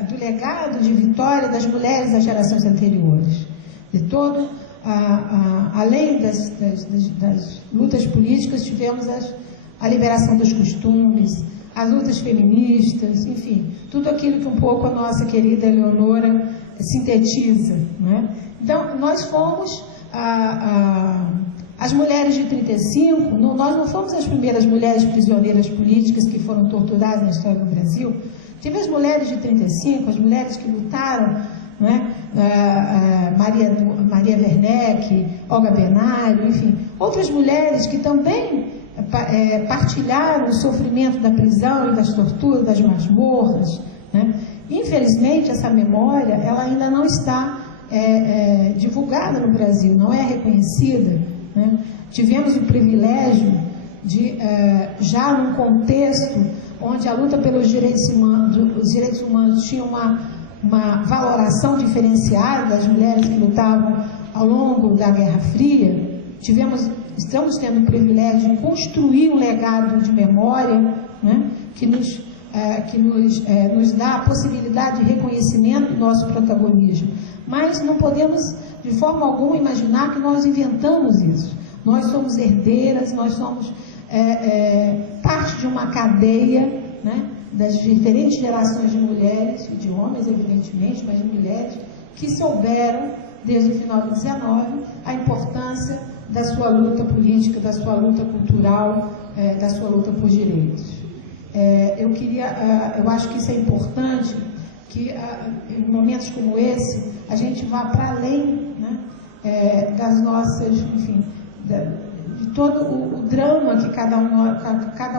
do legado de vitória das mulheres das gerações anteriores. De todo, além das lutas políticas, tivemos a liberação dos costumes, as lutas feministas, enfim, tudo aquilo que um pouco a nossa querida Eleonora sintetiza, né? Então, nós fomos as mulheres de 35, nós não fomos as primeiras mulheres prisioneiras políticas que foram torturadas na história do Brasil. Tive as mulheres de 35, as mulheres que lutaram, né? Maria Werneck, Olga Benário, enfim, outras mulheres que também partilharam o sofrimento da prisão e das torturas, das masmorras, né? Infelizmente, essa memória ela ainda não está divulgada no Brasil, não é reconhecida, né? Tivemos o privilégio de, já num contexto onde a luta pelos direitos humanos tinha uma valoração diferenciada das mulheres que lutavam ao longo da Guerra Fria, estamos tendo o privilégio de construir um legado de memória, né, que nos dá a possibilidade de reconhecimento do nosso protagonismo. Mas não podemos, de forma alguma, imaginar que nós inventamos isso. Nós somos herdeiras, nós somos parte de uma cadeia, né, das diferentes gerações de mulheres, e de homens, evidentemente, mas de mulheres, que souberam, desde o final do XIX, a importância da sua luta política, da sua luta cultural, da sua luta por direitos. Eu acho que isso é importante, que em momentos como esse, a gente vá para além, né, das nossas, enfim, de todo o drama que cada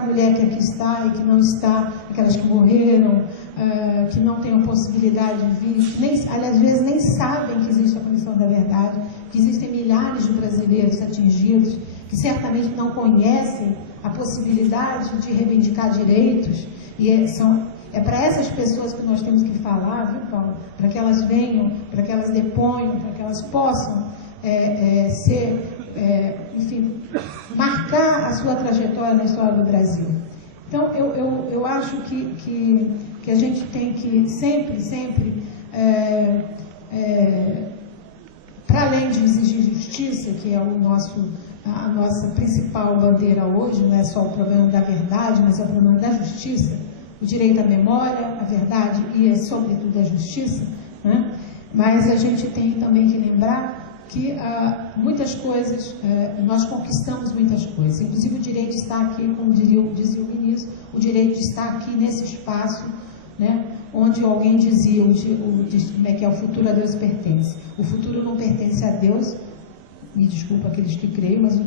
mulher que aqui está e que não está, aquelas que morreram, que não têm a possibilidade de vir, que às vezes nem sabem que existe a Comissão da Verdade, que existem milhares de brasileiros atingidos, que certamente não conhecem a possibilidade de reivindicar direitos, e é para essas pessoas que nós temos que falar, viu, Paulo? Para que elas venham, para que elas deponham, para que elas possam enfim, marcar a sua trajetória na história do Brasil. Então, eu acho que a gente tem que sempre, para além de exigir justiça, que é a nossa principal bandeira hoje, não é só o problema da verdade, mas é o problema da justiça, o direito à memória, a verdade e, sobretudo, a justiça, né? Mas a gente tem também que lembrar que muitas coisas, nós conquistamos muitas coisas, inclusive o direito de estar aqui, como dizia o ministro, o direito de estar aqui nesse espaço, né, onde alguém dizia, como é que é, o futuro a Deus pertence. O futuro não pertence a Deus, me desculpa aqueles que creem, mas o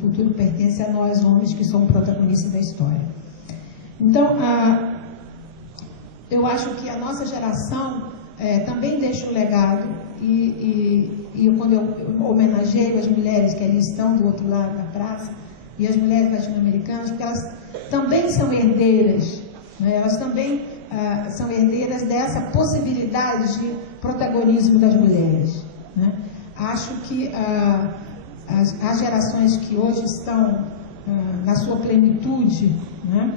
futuro pertence a nós, homens, que somos protagonistas da história. Então, eu acho que a nossa geração também deixa um legado, quando eu homenageio as mulheres que ali estão do outro lado da praça, e as mulheres latino-americanas, porque elas também são herdeiras, né? Elas também são herdeiras dessa possibilidade de protagonismo das mulheres, né? Acho que as gerações que hoje estão na sua plenitude, né,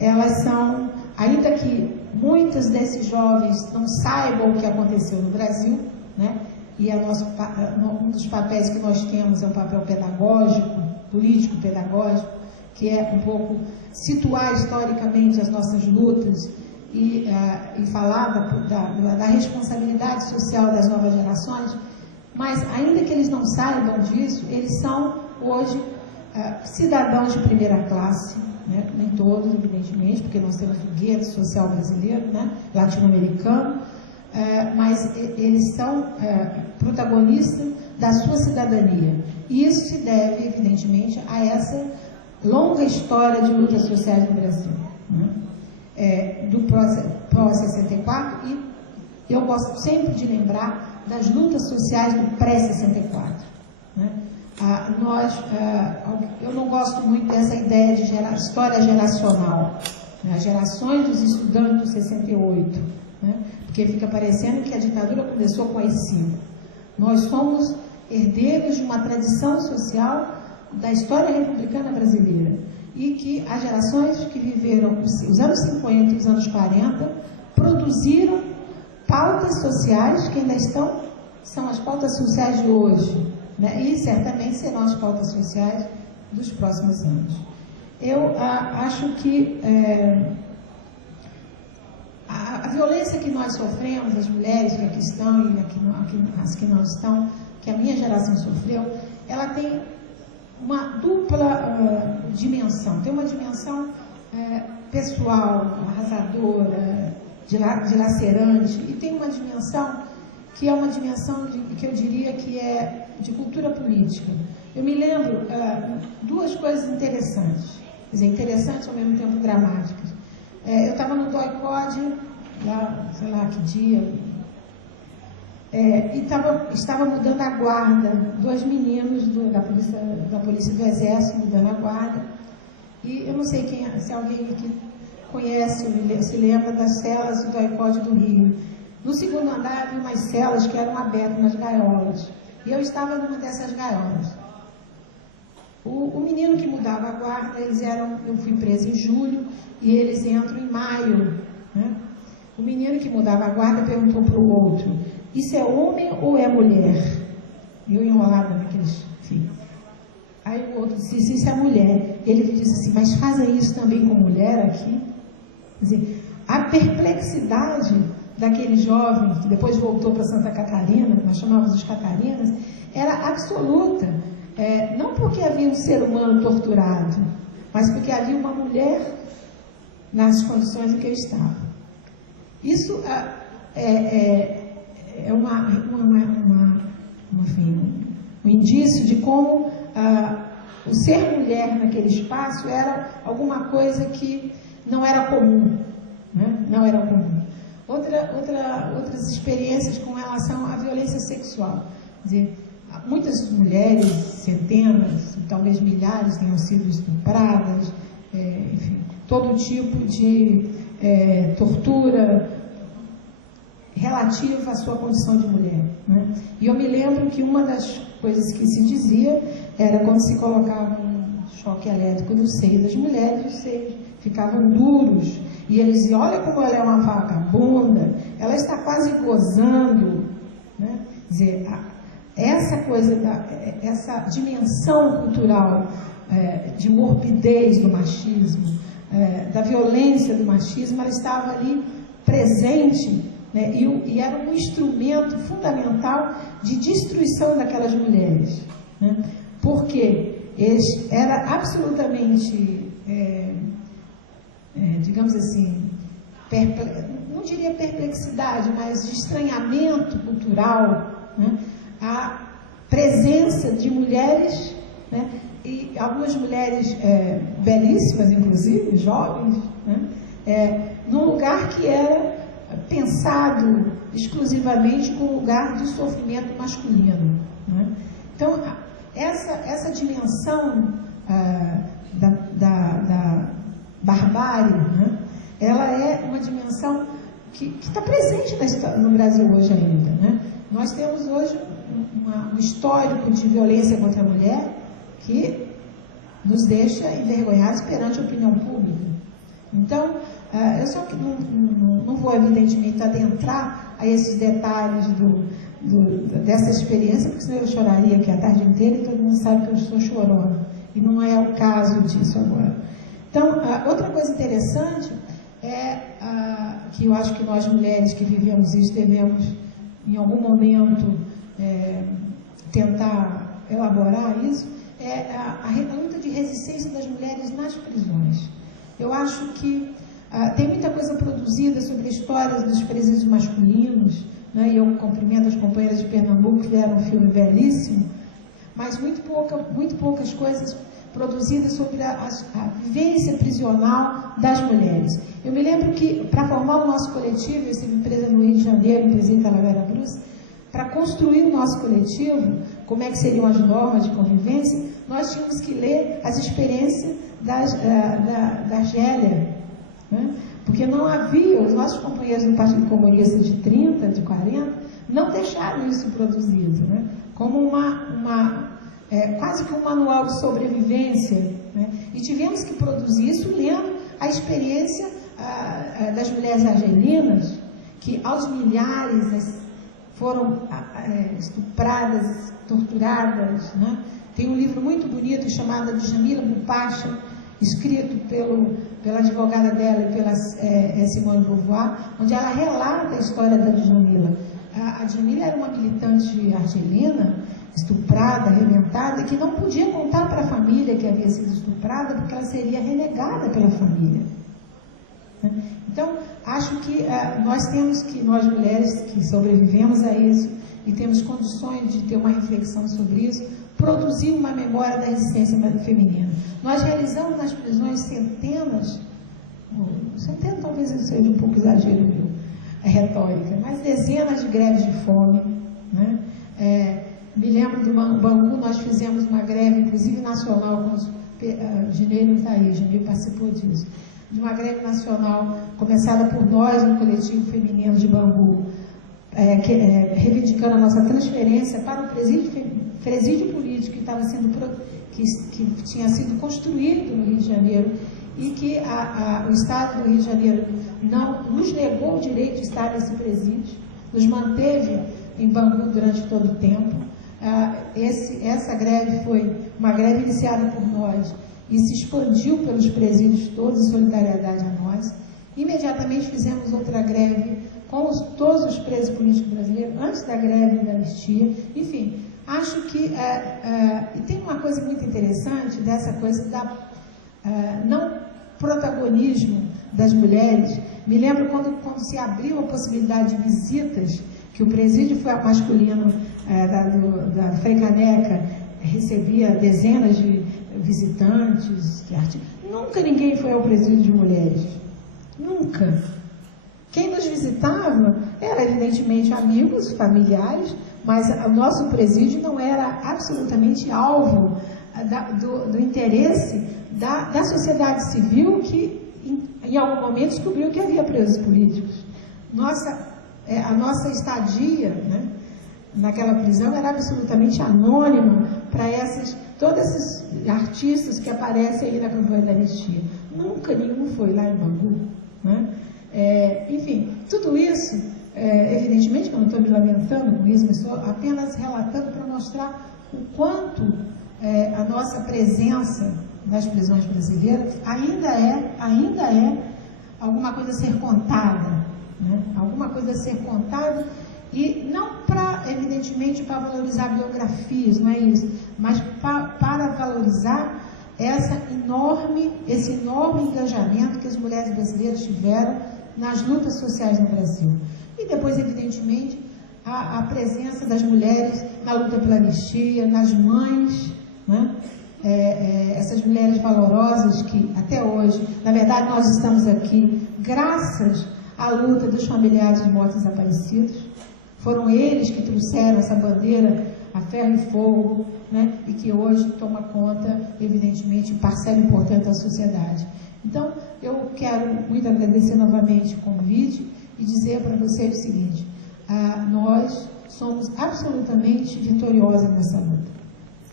elas são, ainda que muitos desses jovens não saibam o que aconteceu no Brasil, né, e um dos papéis que nós temos é um papel pedagógico, político-pedagógico, que é um pouco situar historicamente as nossas lutas e falar da responsabilidade social das novas gerações, mas ainda que eles não saibam disso, eles são hoje cidadãos de primeira classe, né? Nem todos, evidentemente, porque nós temos o gueto social brasileiro, né? Latino-americano, mas eles são protagonistas da sua cidadania. E isso se deve, evidentemente, a essa longa história de lutas sociais no Brasil, né? Do pró-64, e eu gosto sempre de lembrar das lutas sociais do pré-64, né? Eu não gosto muito dessa ideia de história geracional, né? As gerações dos estudantes do 68, né? Porque fica parecendo que a ditadura começou com AI-5. Nós somos herdeiros de uma tradição social da história republicana brasileira, e que as gerações que viveram os anos 50 e os anos 40 produziram pautas sociais que ainda são as pautas sociais de hoje, né? E certamente serão as pautas sociais dos próximos anos. Eu acho que a violência que nós sofremos, as mulheres que aqui estão e as que não estão, que a minha geração sofreu, ela tem uma dupla dimensão. Tem uma dimensão pessoal, arrasadora, dilacerante, e tem uma dimensão que é uma dimensão que eu diria que é de cultura política. Eu me lembro duas coisas interessantes, quer dizer, interessantes ao mesmo tempo dramáticas. Eu estava no DOI-CODE, lá, sei lá que dia, e estava mudando a guarda, 2 meninos da polícia do Exército mudando a guarda, e eu não sei se alguém aqui conhece, se lembra das celas do ICOD do Rio. No segundo andar havia umas celas que eram abertas, umas gaiolas, e eu estava numa dessas gaiolas. O menino que mudava a guarda, eu fui presa em julho, e eles entram em maio, né? O menino que mudava a guarda perguntou para o outro: isso é homem ou é mulher? Eu enrolada naqueles fios. Aí o outro disse: isso é mulher. Ele disse assim: mas fazem isso também com mulher aqui? Quer dizer, a perplexidade daquele jovem, que depois voltou para Santa Catarina, nós chamávamos os Catarinas, era absoluta. Não porque havia um ser humano torturado, mas porque havia uma mulher nas condições em que eu estava. Isso um indício de como o ser mulher naquele espaço era alguma coisa que não era comum, né? Não era comum. Outras experiências com relação à violência sexual. Quer dizer, muitas mulheres, centenas, talvez milhares, tenham sido estupradas, enfim, todo tipo de tortura relativa à sua condição de mulher, né? E eu me lembro que uma das coisas que se dizia era quando se colocava um choque elétrico no seio das mulheres, os seios ficavam duros, e eles diziam: olha como ela é uma vagabunda, ela está quase gozando, né? Quer dizer, essa dimensão cultural de morbidez do machismo, da violência do machismo, ela estava ali presente, né? E era um instrumento fundamental de destruição daquelas mulheres, né? Porque era absolutamente, digamos assim, não diria perplexidade, mas de estranhamento cultural, né? A presença de mulheres, né? E algumas mulheres belíssimas, inclusive, jovens, né? Num lugar que era pensado exclusivamente como lugar de sofrimento masculino, né? Então, essa dimensão da barbárie, né? Ela é uma dimensão que está presente no Brasil hoje ainda, né? Nós temos hoje um histórico de violência contra a mulher que nos deixa envergonhados perante a opinião pública. Então, eu só que não vou, evidentemente, adentrar a esses detalhes dessa experiência, porque senão eu choraria aqui a tarde inteira e todo mundo sabe que eu estou chorando. E não é o caso disso agora. Então, outra coisa interessante que eu acho que nós mulheres que vivemos isso devemos, em algum momento, tentar elaborar isso, a luta de resistência das mulheres nas prisões. Eu acho que tem muita coisa produzida sobre a história dos presídios masculinos, né? E eu cumprimento as companheiras de Pernambuco que fizeram um filme belíssimo, mas muito poucas coisas produzidas sobre a vivência prisional das mulheres. Eu me lembro que, para formar o nosso coletivo, eu estive presa no Rio de Janeiro, em Presídio Talavera Cruz, para construir o nosso coletivo, como é que seriam as normas de convivência, nós tínhamos que ler as experiências da Gélia, né? Porque não havia, os nossos companheiros do Partido Comunista de 30, de 40, não deixaram isso produzido, né? Como quase que um manual de sobrevivência, né? E tivemos que produzir isso lendo a experiência das mulheres argelinas, que aos milhares foram estupradas, torturadas, né? Tem um livro muito bonito chamado de Jamila Bupacha, escrito pela advogada dela e pela Simone de Beauvoir, onde ela relata a história da Djamila. A Djamila era uma militante argelina, estuprada, arrebentada, que não podia contar para a família que havia sido estuprada, porque ela seria renegada pela família. Então, acho que nós mulheres que sobrevivemos a isso e temos condições de ter uma reflexão sobre isso, produzir uma memória da resistência feminina. Nós realizamos nas prisões centenas talvez seja um pouco exagero meu, retórica, mas dezenas de greves de fome, né? Me lembro do Bangu, nós fizemos uma greve, inclusive nacional, com o Ginei não está aí, o Ginei participou disso, de uma greve nacional começada por nós no coletivo feminino de Bangu, reivindicando a nossa transferência para o presídio político que tinha sido construído no Rio de Janeiro e que o Estado do Rio de Janeiro não nos negou o direito de estar nesse presídio, nos manteve em Bangu durante todo o tempo. Essa greve foi uma greve iniciada por nós e se expandiu pelos presídios todos em solidariedade a nós. Imediatamente fizemos outra greve com todos os presos políticos brasileiros, antes da greve da anistia. Enfim, acho que e tem uma coisa muito interessante dessa coisa da não protagonismo das mulheres. Me lembro quando se abriu a possibilidade de visitas, que o presídio masculino da Frei Caneca recebia dezenas de visitantes, de artistas. Nunca ninguém foi ao presídio de mulheres. Nunca. Quem nos visitava era, evidentemente, amigos, familiares, mas o nosso presídio não era absolutamente alvo do interesse da sociedade civil, que em algum momento descobriu que havia presos políticos. A nossa estadia, né, naquela prisão era absolutamente anônima para todos esses artistas que aparecem aí na campanha da anistia. Nunca nenhum foi lá em Bangu, né? Enfim, tudo isso, evidentemente que eu não estou me lamentando com isso, mas estou apenas relatando para mostrar o quanto a nossa presença nas prisões brasileiras ainda é alguma coisa a ser contada, né? Alguma coisa a ser contada, e não evidentemente para valorizar biografias, não é isso, mas para valorizar esse enorme engajamento que as mulheres brasileiras tiveram nas lutas sociais no Brasil. E depois, evidentemente, a presença das mulheres na luta pela anistia, nas mães, né? Essas mulheres valorosas que até hoje, na verdade, nós estamos aqui graças à luta dos familiares de mortos desaparecidos. Foram eles que trouxeram essa bandeira a ferro e fogo, né? E que hoje toma conta, evidentemente, parcela importante da sociedade. Então, eu quero muito agradecer novamente o convite e dizer para vocês o seguinte: nós somos absolutamente vitoriosas nessa luta,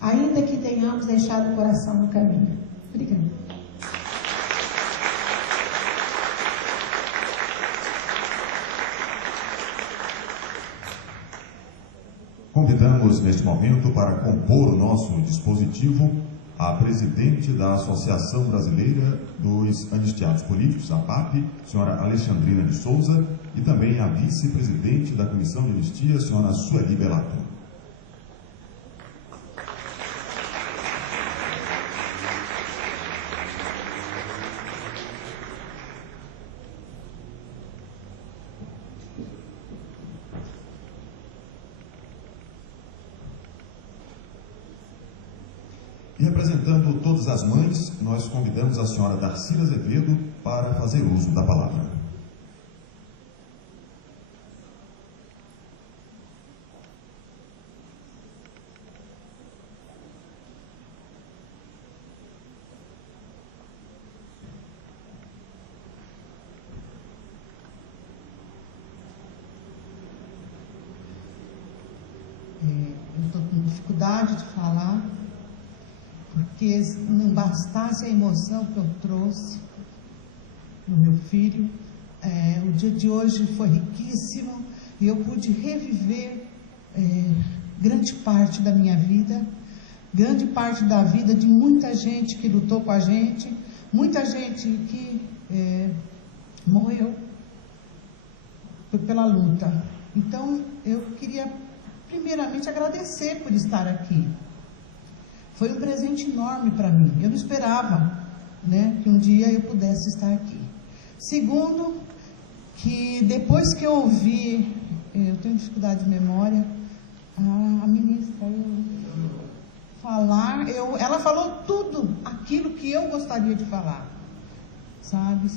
ainda que tenhamos deixado o coração no caminho. Obrigada. Convidamos neste momento para compor o nosso dispositivo a presidente da Associação Brasileira dos Anistiados Políticos, a APAP, senhora Alexandrina de Souza, e também a vice-presidente da Comissão de Anistia, senhora Sueli Belato. E representando todas as mães, nós convidamos a senhora Darcila Azevedo para fazer uso da palavra. Eu estou com dificuldade de falar, porque não bastasse a emoção que eu trouxe no meu filho. O dia de hoje foi riquíssimo e eu pude reviver grande parte da minha vida, grande parte da vida de muita gente que lutou com a gente, muita gente que morreu pela luta. Então, eu queria primeiramente agradecer por estar aqui. Foi um presente enorme para mim. Eu não esperava, né, que um dia eu pudesse estar aqui. Segundo, que depois que eu ouvi, eu tenho dificuldade de memória, a ministra falar, ela falou tudo aquilo que eu gostaria de falar, sabe?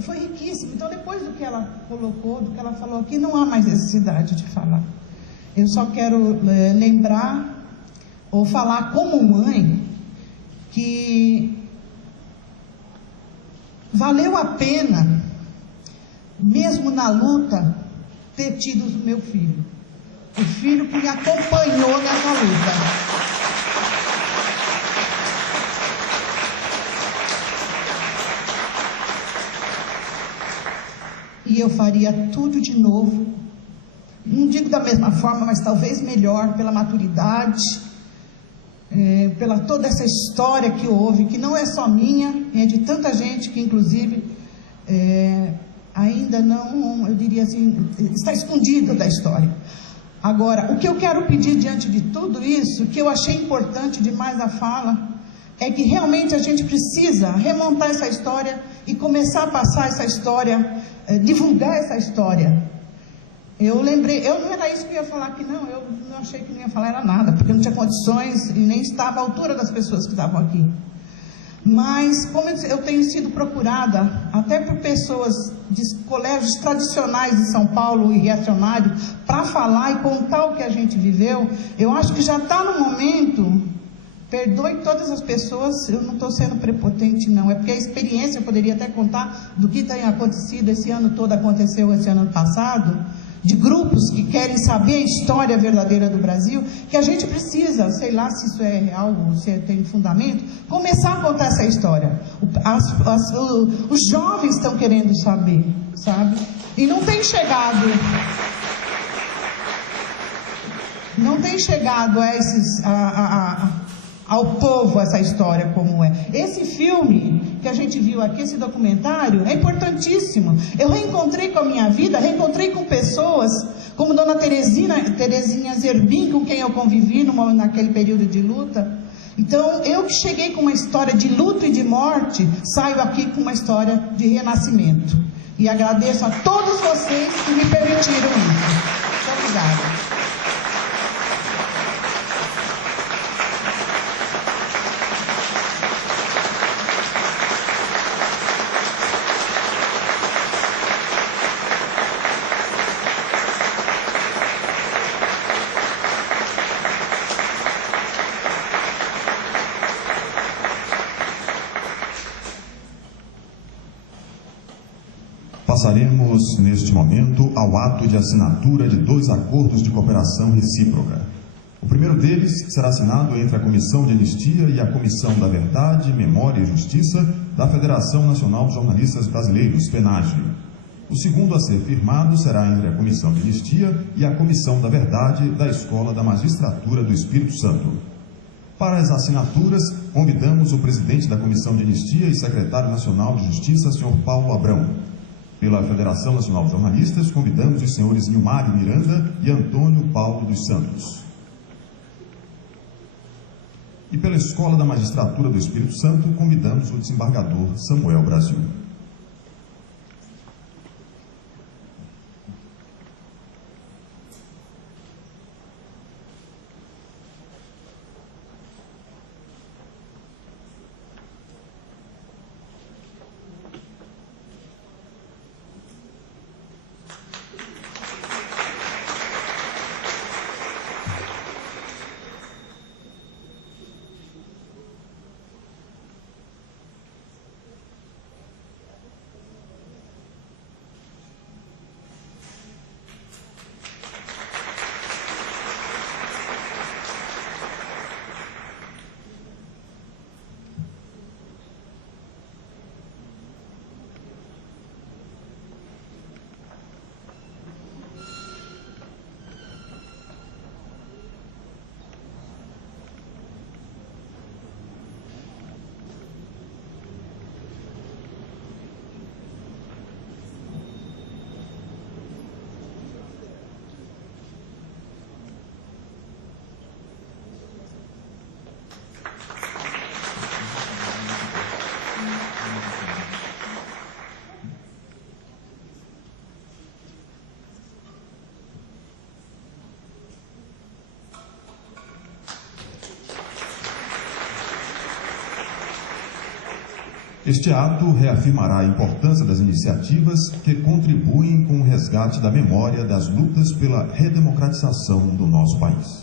Foi riquíssimo. Então, depois do que ela colocou, do que ela falou aqui, não há mais necessidade de falar. Eu só quero lembrar ou falar como mãe que valeu a pena, mesmo na luta, ter tido o meu filho. O filho que me acompanhou nessa luta. E eu faria tudo de novo. Não digo da mesma forma, mas talvez melhor, pela maturidade, pela toda essa história que houve, que não é só minha, é de tanta gente que, inclusive, ainda não, eu diria assim, está escondido da história. Agora, o que eu quero pedir diante de tudo isso, que eu achei importante demais a fala, é que realmente a gente precisa remontar essa história e começar a passar essa história, divulgar essa história. Eu lembrei, eu não era isso que eu ia falar aqui, não, eu não achei que não ia falar era nada, porque eu não tinha condições e nem estava à altura das pessoas que estavam aqui. Mas, como eu tenho sido procurada, até por pessoas de colégios tradicionais de São Paulo e reacionários, para falar e contar o que a gente viveu, eu acho que já está no momento, perdoe todas as pessoas, eu não estou sendo prepotente não, é porque a experiência, eu poderia até contar do que tem acontecido esse ano todo, aconteceu esse ano passado, de grupos que querem saber a história verdadeira do Brasil, que a gente precisa, sei lá se isso é real ou se tem fundamento, começar a contar essa história. Os jovens estão querendo saber, sabe? E não tem chegado ao povo essa história como é. Esse filme que a gente viu aqui, esse documentário, é importantíssimo. Eu reencontrei com a minha vida, reencontrei com pessoas como Dona Terezinha Zerbin, com quem eu convivi naquele período de luta. Então, eu que cheguei com uma história de luto e de morte, saio aqui com uma história de renascimento. E agradeço a todos vocês que me permitiram isso. Muito obrigada. Passaremos, neste momento, ao ato de assinatura de 2 acordos de cooperação recíproca. O primeiro deles será assinado entre a Comissão de Anistia e a Comissão da Verdade, Memória e Justiça da Federação Nacional de Jornalistas Brasileiros, FENAGE. O segundo a ser firmado será entre a Comissão de Anistia e a Comissão da Verdade da Escola da Magistratura do Espírito Santo. Para as assinaturas, convidamos o presidente da Comissão de Anistia e secretário nacional de Justiça, Sr. Paulo Abrão. Pela Federação Nacional de Jornalistas, convidamos os senhores Nilmário Miranda e Antônio Paulo dos Santos. E pela Escola da Magistratura do Espírito Santo, convidamos o desembargador Samuel Brasil. Este ato reafirmará a importância das iniciativas que contribuem com o resgate da memória das lutas pela redemocratização do nosso país.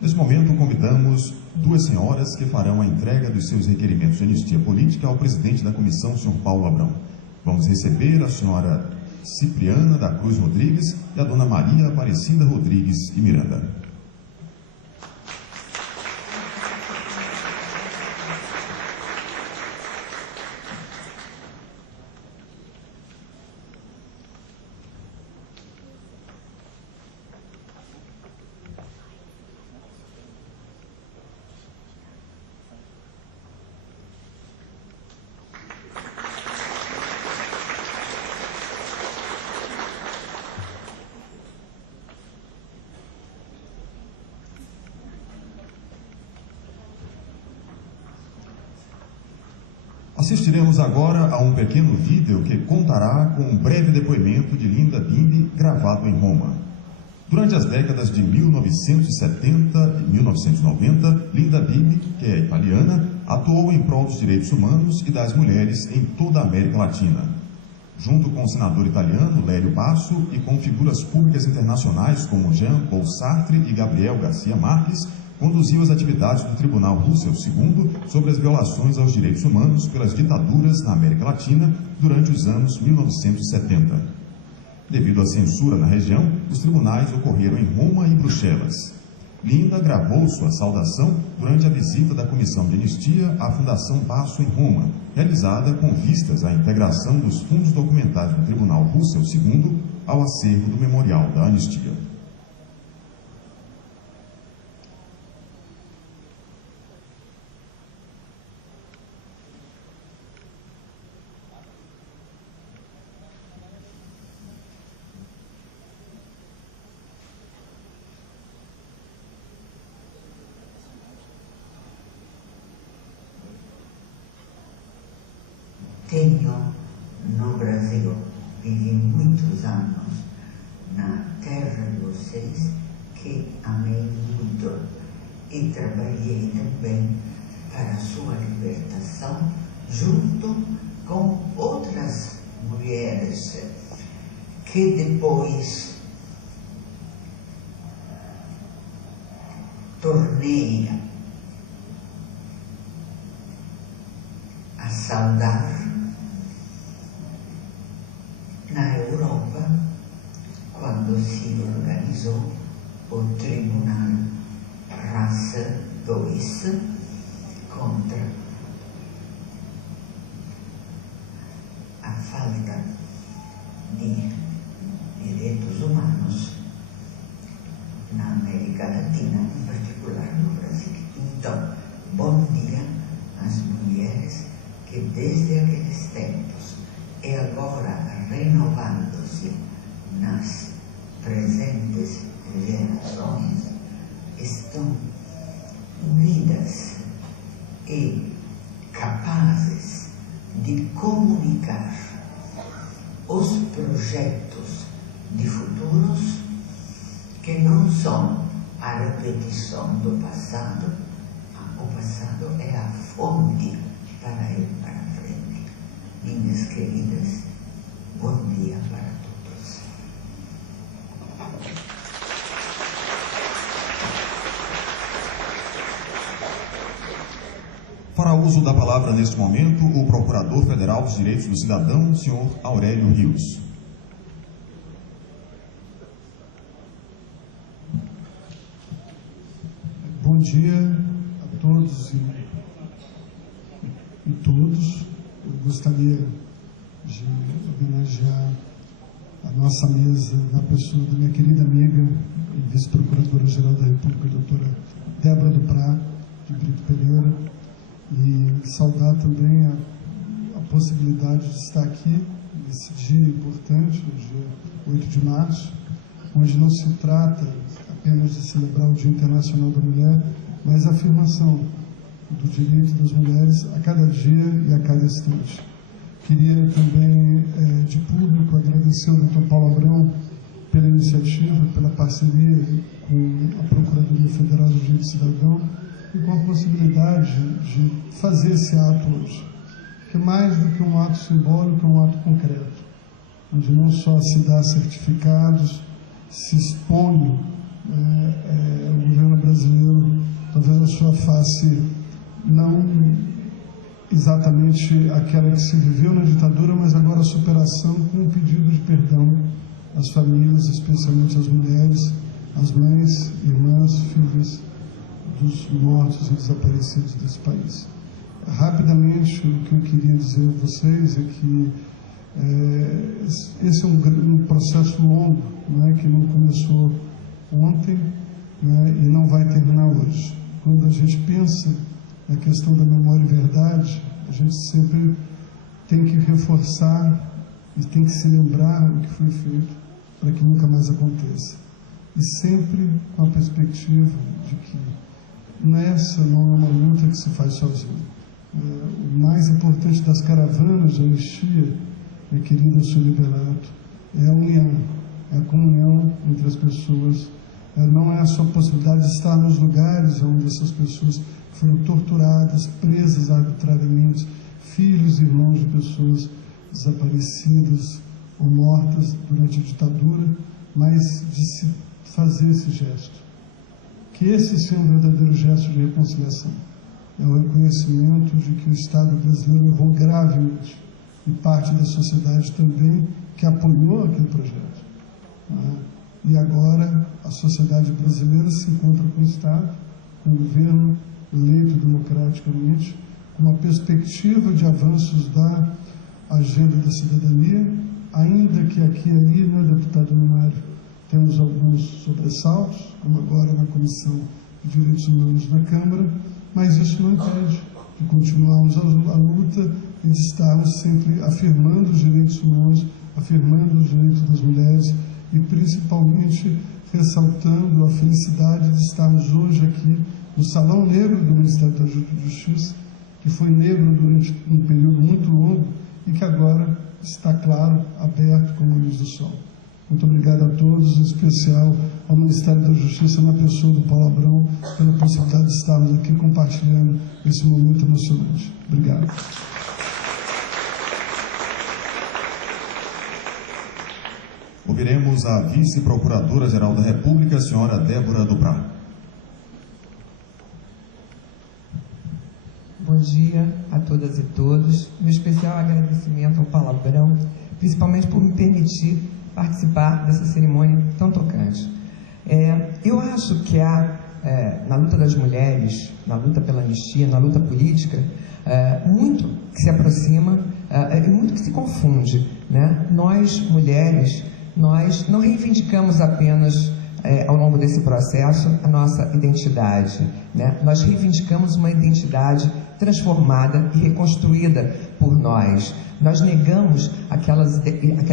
Neste momento, convidamos duas senhoras que farão a entrega dos seus requerimentos de anistia política ao presidente da comissão, o senhor Paulo Abrão. Vamos receber a senhora Cipriana da Cruz Rodrigues e a dona Maria Aparecida Rodrigues e Miranda. Assistiremos agora a um pequeno vídeo que contará com um breve depoimento de Linda Bimbi, gravado em Roma. Durante as décadas de 1970 e 1990, Linda Bimbi, que é italiana, atuou em prol dos direitos humanos e das mulheres em toda a América Latina. Junto com o senador italiano Lélio Basso e com figuras públicas internacionais como Jean-Paul Sartre e Gabriel Garcia Marques, conduziu as atividades do Tribunal Russell II sobre as violações aos direitos humanos pelas ditaduras na América Latina durante os anos 1970. Devido à censura na região, os tribunais ocorreram em Roma e Bruxelas. Linda gravou sua saudação durante a visita da Comissão de Anistia à Fundação Basso em Roma, realizada com vistas à integração dos fundos documentais do Tribunal Russell II ao acervo do Memorial da Anistia. Tenho no Brasil, vivi muitos anos na terra de vocês, que amei muito e trabalhei também para a sua libertação, junto com outras mulheres que depois tornei a saudar na Europa, quando se organizou o Tribunal Russell II contra a falta de direitos humanos na América Latina, em particular no Brasil. Então, bom dia às mulheres que desde aqueles tempos e agora renovando-se nas presentes gerações, estão unidas e capazes de comunicar os projetos de futuros que não são a repetição do passado. O passado é a fonte para ir para frente. Minhas queridas, bom dia para todos. Fará uso da palavra neste momento o Procurador Federal dos Direitos do Cidadão, senhor Aurélio Rios. Bom dia a todos e todos. Eu gostaria de homenagear a nossa mesa na pessoa da minha querida amiga e vice-procuradora-geral da República, doutora Débora do Prá, de Brito Pereira, e saudar também a possibilidade de estar aqui nesse dia importante, no dia 8 de março, onde não se trata apenas de celebrar o Dia Internacional da Mulher, mas a afirmação do direito das mulheres a cada dia e a cada instante. Queria também, de público, agradecer ao Dr. Paulo Abrão pela iniciativa, pela parceria com a Procuradoria Federal do Direito do Cidadão, e com a possibilidade de fazer esse ato hoje, que é mais do que um ato simbólico, é um ato concreto, onde não só se dá certificados, se expõe o governo brasileiro, talvez a sua face não exatamente aquela que se viveu na ditadura, mas agora a superação com um pedido de perdão às famílias, especialmente às mulheres, às mães, irmãs, filhas dos mortos e desaparecidos desse país. Rapidamente, o que eu queria dizer a vocês é que esse é um processo longo, que não começou ontem, e não vai terminar hoje. Quando a gente pensa na questão da memória e verdade, a gente sempre tem que reforçar e tem que se lembrar o que foi feito para que nunca mais aconteça. E sempre com a perspectiva de que essa não é uma luta que se faz sozinho. O mais importante das caravanas de anistia, minha querida Sônia Liberato, é a união, é a comunhão entre as pessoas. Não é só a possibilidade de estar nos lugares onde essas pessoas foram torturadas, presas arbitrariamente, filhos e irmãos de pessoas desaparecidas ou mortas durante a ditadura, mas de se fazer esse gesto. Que esse seja um verdadeiro gesto de reconciliação. É o reconhecimento de que o Estado brasileiro errou gravemente e parte da sociedade também que apoiou aquele projeto. E agora a sociedade brasileira se encontra com o Estado, com o governo eleito democraticamente, com uma perspectiva de avanços da agenda da cidadania, ainda que aqui e ali, deputado Mário, temos alguns sobressaltos, como agora na Comissão de Direitos Humanos na Câmara, mas isso não impede de continuarmos a luta e de estarmos sempre afirmando os direitos humanos, afirmando os direitos das mulheres e principalmente ressaltando a felicidade de estarmos hoje aqui no Salão Negro do Ministério da Justiça, que foi negro durante um período muito longo e que agora está, claro, aberto como a luz do sol. Muito obrigado a todos, em especial ao Ministério da Justiça, na pessoa do Paulo Abrão, pela possibilidade de estarmos aqui compartilhando esse momento emocionante. Obrigado. Ouviremos a Vice-Procuradora-Geral da República, a senhora Débora Duprá. Bom dia a todas e todos. Meu especial agradecimento ao Paulo Abrão, principalmente por me permitir participar dessa cerimônia tão tocante. Eu acho que há, na luta das mulheres, na luta pela anistia, na luta política, muito que se aproxima e muito que se confunde. Nós, mulheres, nós não reivindicamos apenas ao longo desse processo a nossa identidade. Nós reivindicamos uma identidade transformada e reconstruída por nós. Nós negamos aquela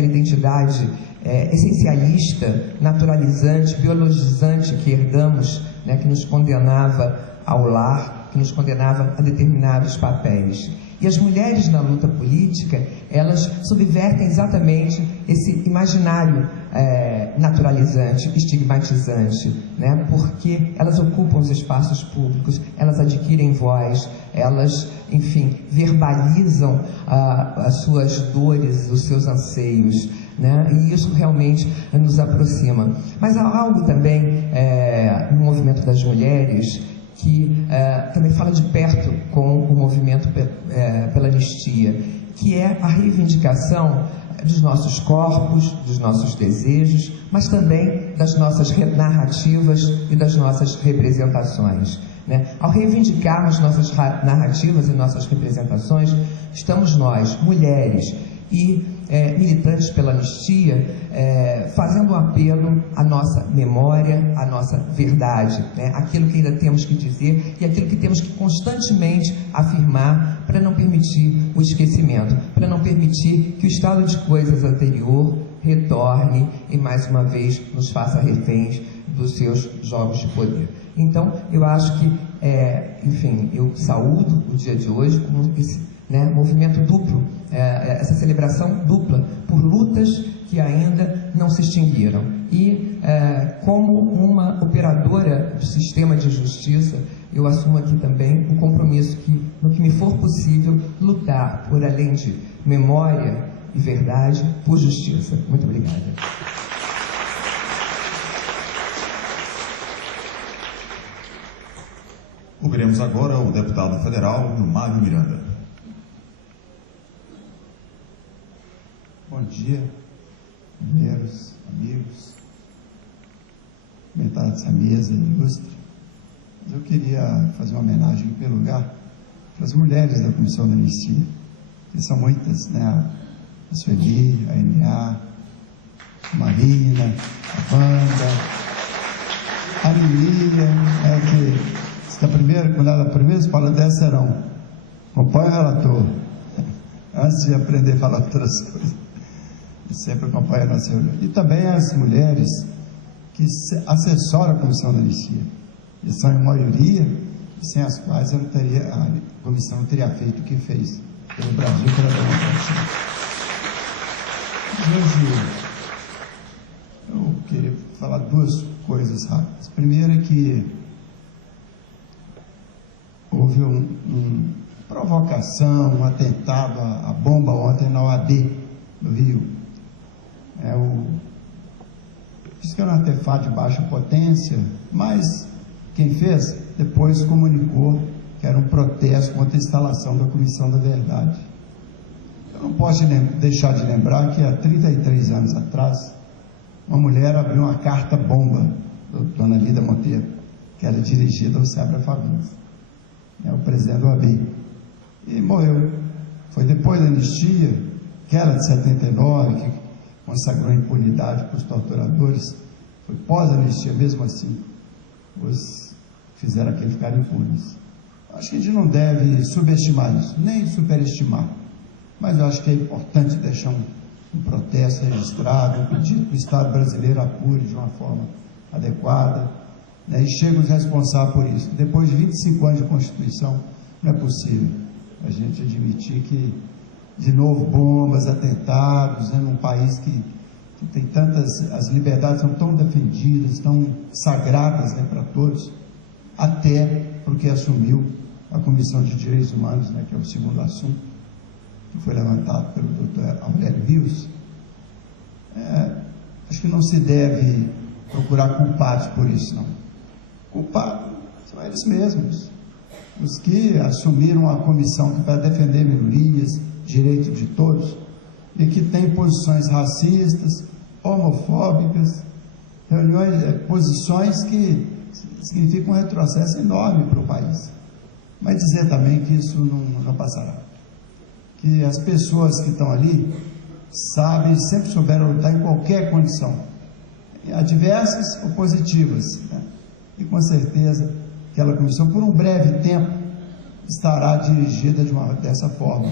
identidade essencialista, naturalizante, biologizante que herdamos, que nos condenava ao lar, que nos condenava a determinados papéis. E as mulheres na luta política, elas subvertem exatamente esse imaginário naturalizante, estigmatizante, porque elas ocupam os espaços públicos, elas adquirem voz, elas, enfim, verbalizam as suas dores, os seus anseios, e isso realmente nos aproxima. Mas há algo também no movimento das mulheres que também fala de perto com o movimento pela anistia, que é a reivindicação dos nossos corpos, dos nossos desejos, mas também das nossas narrativas e das nossas representações. Ao reivindicarmos nossas narrativas e nossas representações, estamos nós, mulheres e militantes pela anistia, fazendo um apelo à nossa memória, à nossa verdade, aquilo que ainda temos que dizer e aquilo que temos que constantemente afirmar para não permitir o esquecimento, para não permitir que o estado de coisas anterior retorne e mais uma vez nos faça reféns dos seus jogos de poder. Então, eu acho que, enfim, eu saúdo o dia de hoje com esse movimento duplo, essa celebração dupla por lutas que ainda não se extinguiram. E como uma operadora do sistema de justiça, eu assumo aqui também o compromisso que, no que me for possível, lutar por, além de memória e verdade, por justiça. Muito obrigada. Ouviremos agora o deputado federal Mário Miranda. Bom dia, companheiros, amigos, comentários dessa mesa ilustre. Eu queria fazer uma homenagem, em primeiro lugar, para as mulheres da Comissão da Anistia, que são muitas, né? A Sueli, a Enia, a Marina, a Wanda, a Lilia, quando ela primeiro fala dessa serão, acompanha o relator, antes de aprender a falar outras coisas, e sempre acompanha a nossa reunião. E também as mulheres que assessoram a Comissão da Anistia, que são em maioria, e sem as quais a comissão não teria feito o que fez pelo Brasil, pela democracia. Hoje eu queria falar duas coisas rápidas. Primeiro é que houve uma provocação, um atentado à bomba ontem na OAB, no Rio. Diz que era um artefato de baixa potência, mas quem fez depois comunicou que era um protesto contra a instalação da Comissão da Verdade. Eu não posso deixar de lembrar que há 33 anos atrás, uma mulher abriu uma carta-bomba, dona Lida Monteiro, que era dirigida ao Seabra Fagundes, o presidente do OAB, e morreu. Foi depois da anistia, que era de 79, que consagrou a impunidade para os torturadores. Foi pós-anistia, mesmo assim, fizeram aquele ficar impunes. Acho que a gente não deve subestimar isso, nem superestimar, mas eu acho que é importante deixar um protesto registrado, um pedido que o Estado brasileiro apure de uma forma adequada, né, e chega os responsáveis por isso. Depois de 25 anos de Constituição, não é possível a gente admitir que, de novo, bombas, atentados, né, num país que tem tantas, as liberdades são tão defendidas, tão sagradas, né, para todos, até porque assumiu a Comissão de Direitos Humanos, né, que é o segundo assunto, que foi levantado pelo Dr. Aurélio Rios. Acho que não se deve procurar culpados por isso, não. Culpados são eles mesmos, os que assumiram a comissão que vai defender minorias, direito de todos, e que tem posições racistas, homofóbicas, posições que significam um retrocesso enorme para o país. Mas dizer também que isso não passará. Que as pessoas que estão ali sabem, sempre souberam lutar em qualquer condição, adversas ou positivas, né? E com certeza aquela comissão, por um breve tempo, estará dirigida dessa forma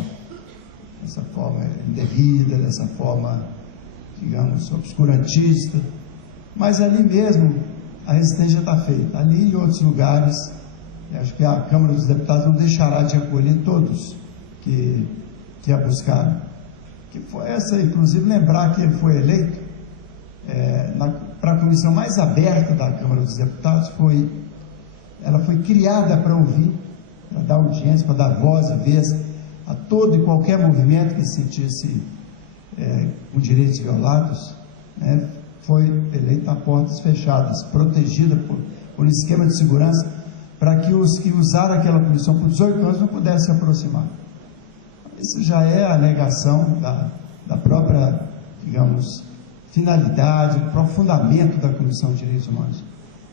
indevida, dessa forma, digamos, obscurantista, mas ali mesmo a resistência está feita. Ali e em outros lugares, acho que a Câmara dos Deputados não deixará de acolher todos que a buscaram. Que foi essa, inclusive, lembrar que ele foi eleito para a comissão mais aberta da Câmara dos Deputados, ela foi criada para ouvir, para dar audiência, para dar voz e vez a todo e qualquer movimento que se sentisse com direitos violados, né? Foi eleita a portas fechadas, protegida por um esquema de segurança, para que os que usaram aquela comissão por 18 anos não pudessem se aproximar. Isso já é a negação da própria, digamos, finalidade, o próprio fundamento da Comissão de Direitos Humanos.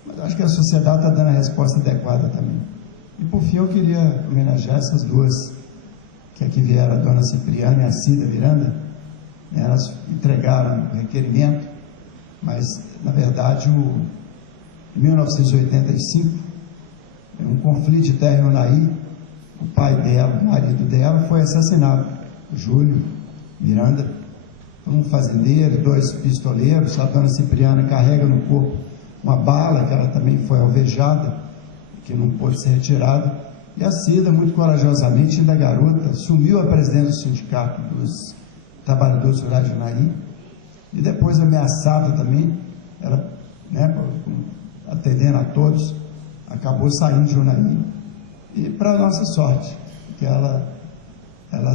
Mas eu acho que a sociedade está dando a resposta adequada também. E por fim eu queria homenagear essas duas que aqui vieram, a dona Cipriana e a Cida Miranda. Elas entregaram o requerimento, mas na verdade em 1985, um conflito de terra em Unaí, o pai dela, o marido dela, foi assassinado, o Júlio Miranda, por um fazendeiro, 2 pistoleiros. A dona Cipriana carrega no corpo uma bala, que ela também foi alvejada, que não pôde ser retirada, e a Cida, muito corajosamente, ainda garota, assumiu a presidência do Sindicato dos Trabalhadores Rurais de Unaí, e depois ameaçada também, ela, né, atendendo a todos, acabou saindo de Junaí. E para nossa sorte, que ela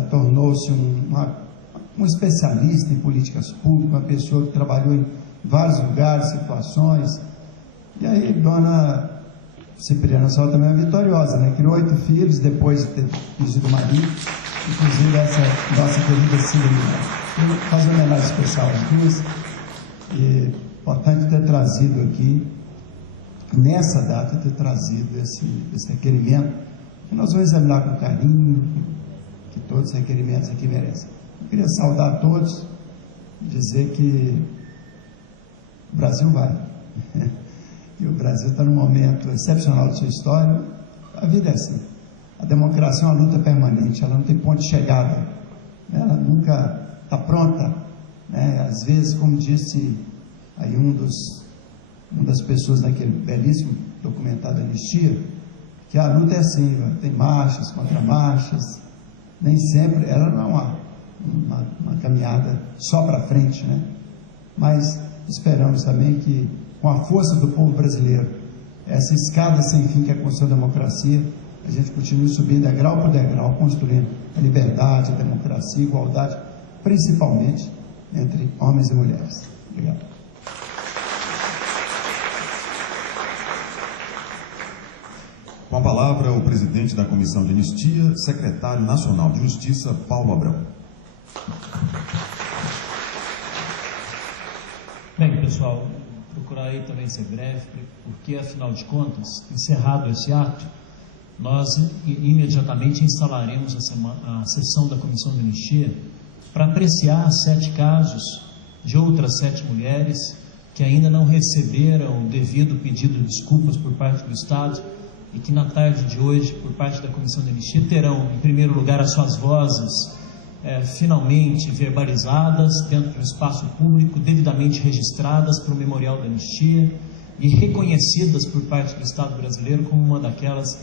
tornou-se um especialista em políticas públicas, uma pessoa que trabalhou em vários lugares, situações. E aí, dona Cipriana Sol também é vitoriosa, né? Criou 8 filhos depois de ter pedido o marido, inclusive essa nossa querida Cipriana. Vou fazer uma homenagem especial às duas. E importante ter trazido aqui, nessa data, ter trazido esse requerimento, que nós vamos examinar com carinho, que todos os requerimentos aqui merecem. Eu queria saudar a todos e dizer que o Brasil vai. E o Brasil está num momento excepcional de sua história. A vida é assim. A democracia é uma luta permanente, ela não tem ponto de chegada. Ela nunca está pronta. Né? Às vezes, como disse aí uma das pessoas naquele belíssimo documentário da Anistia, que a luta é assim, tem marchas, contra-marchas, nem sempre, ela não é uma caminhada só para frente, né? Mas esperamos também que, com a força do povo brasileiro, essa escada sem fim que é a construção da democracia, a gente continue subindo degrau por degrau, construindo a liberdade, a democracia, a igualdade, principalmente entre homens e mulheres. Obrigado. Com a palavra, o presidente da Comissão de Anistia, secretário nacional de Justiça, Paulo Abrão. Bem, pessoal, procurarei também ser breve, porque, afinal de contas, encerrado esse ato, nós imediatamente instalaremos a sessão da Comissão de Anistia para apreciar 7 casos de outras 7 mulheres que ainda não receberam o devido pedido de desculpas por parte do Estado e que na tarde de hoje, por parte da Comissão de Anistia, terão, em primeiro lugar, as suas vozes finalmente verbalizadas dentro do espaço público, devidamente registradas para o Memorial da Anistia e reconhecidas por parte do Estado brasileiro como uma daquelas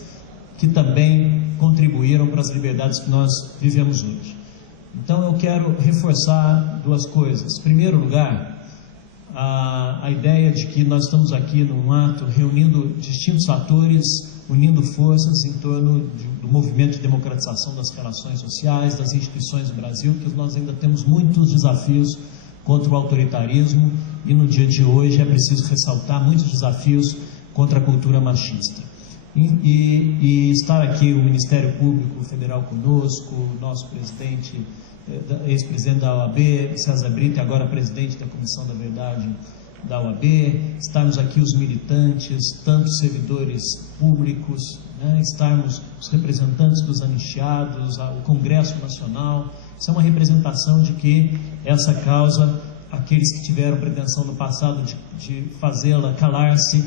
que também contribuíram para as liberdades que nós vivemos hoje. Então eu quero reforçar 2 coisas. Em primeiro lugar, a ideia de que nós estamos aqui num ato reunindo distintos atores, unindo forças em torno do movimento de democratização das relações sociais, das instituições do Brasil, porque nós ainda temos muitos desafios contra o autoritarismo e no dia de hoje é preciso ressaltar muitos desafios contra a cultura machista. E estar aqui o Ministério Público Federal conosco, o nosso presidente, ex-presidente da OAB, César Brito, e agora presidente da Comissão da Verdade da OAB, estarmos aqui os militantes, tantos servidores públicos, né, estarmos os representantes dos anistiados, o Congresso Nacional. Isso é uma representação de que essa causa, aqueles que tiveram pretensão no passado de fazê-la calar-se,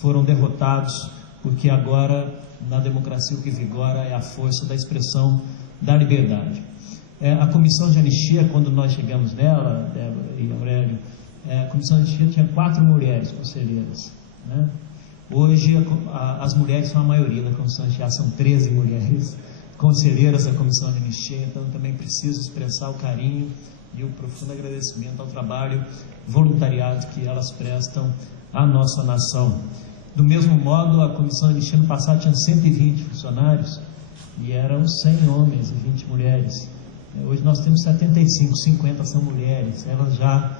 foram derrotados, porque agora, na democracia, o que vigora é a força da expressão da liberdade. A Comissão de Anistia, quando nós chegamos nela, Débora e Aurélio, a Comissão de Anistia tinha 4 mulheres conselheiras, né? Hoje as mulheres são a maioria da Comissão de Anistia, são 13 mulheres conselheiras da Comissão de Anistia, então também preciso expressar o carinho e o profundo agradecimento ao trabalho voluntariado que elas prestam à nossa nação. Do mesmo modo, a Comissão de Anistia no passado tinha 120 funcionários e eram 100 homens e 20 mulheres. Hoje nós temos 75, 50 são mulheres, elas já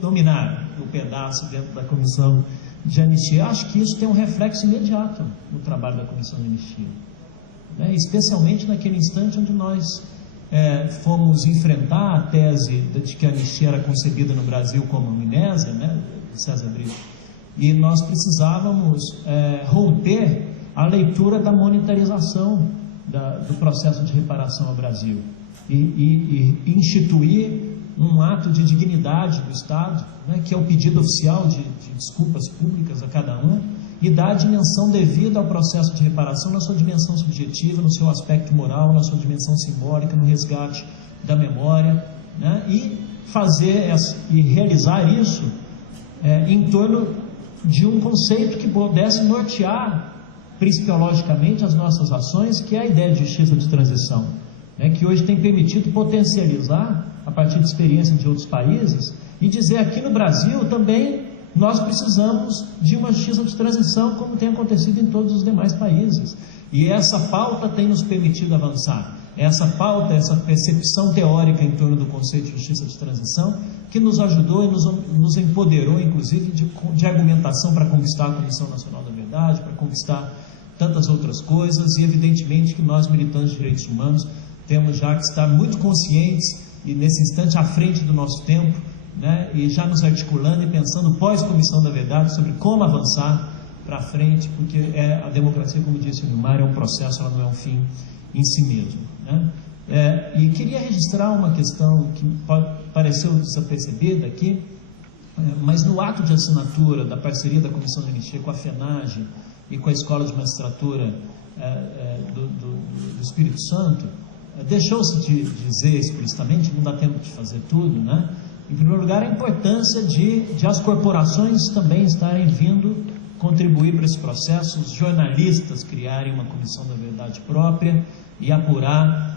dominaram o pedaço dentro da Comissão de Anistia. Acho que isso tem um reflexo imediato no trabalho da Comissão de Anistia, né? Especialmente naquele instante onde nós fomos enfrentar a tese de que a anistia era concebida no Brasil como amnésia, né, de César Brito, e nós precisávamos romper a leitura da monetarização do processo de reparação ao Brasil e instituir um ato de dignidade do Estado, né, que é o pedido oficial de desculpas públicas a cada um, e dar a dimensão devida ao processo de reparação na sua dimensão subjetiva, no seu aspecto moral, na sua dimensão simbólica, no resgate da memória, né, e realizar isso em torno de um conceito que pudesse nortear principiologicamente as nossas ações, que é a ideia de justiça de transição, né, que hoje tem permitido potencializar, a partir de experiência de outros países, e dizer aqui no Brasil também nós precisamos de uma justiça de transição, como tem acontecido em todos os demais países. E essa pauta tem nos permitido avançar. Essa pauta, essa percepção teórica em torno do conceito de justiça de transição, que nos ajudou e nos empoderou, inclusive, de argumentação para conquistar a Comissão Nacional da Verdade, para conquistar tantas outras coisas, e evidentemente que nós, militantes de direitos humanos, temos já que estar muito conscientes e nesse instante à frente do nosso tempo, né, e já nos articulando e pensando pós-Comissão da Verdade sobre como avançar para frente, porque a democracia, como disse o Nilmar, é um processo, ela não é um fim em si mesmo, né? E queria registrar uma questão que pareceu desapercebida aqui, mas no ato de assinatura da parceria da Comissão de Anistia com a FENAGE e com a Escola de Magistratura do Espírito Santo, deixou-se de dizer explicitamente, não dá tempo de fazer tudo, né? Em primeiro lugar, a importância de as corporações também estarem vindo contribuir para esse processo, os jornalistas criarem uma comissão da verdade própria e apurar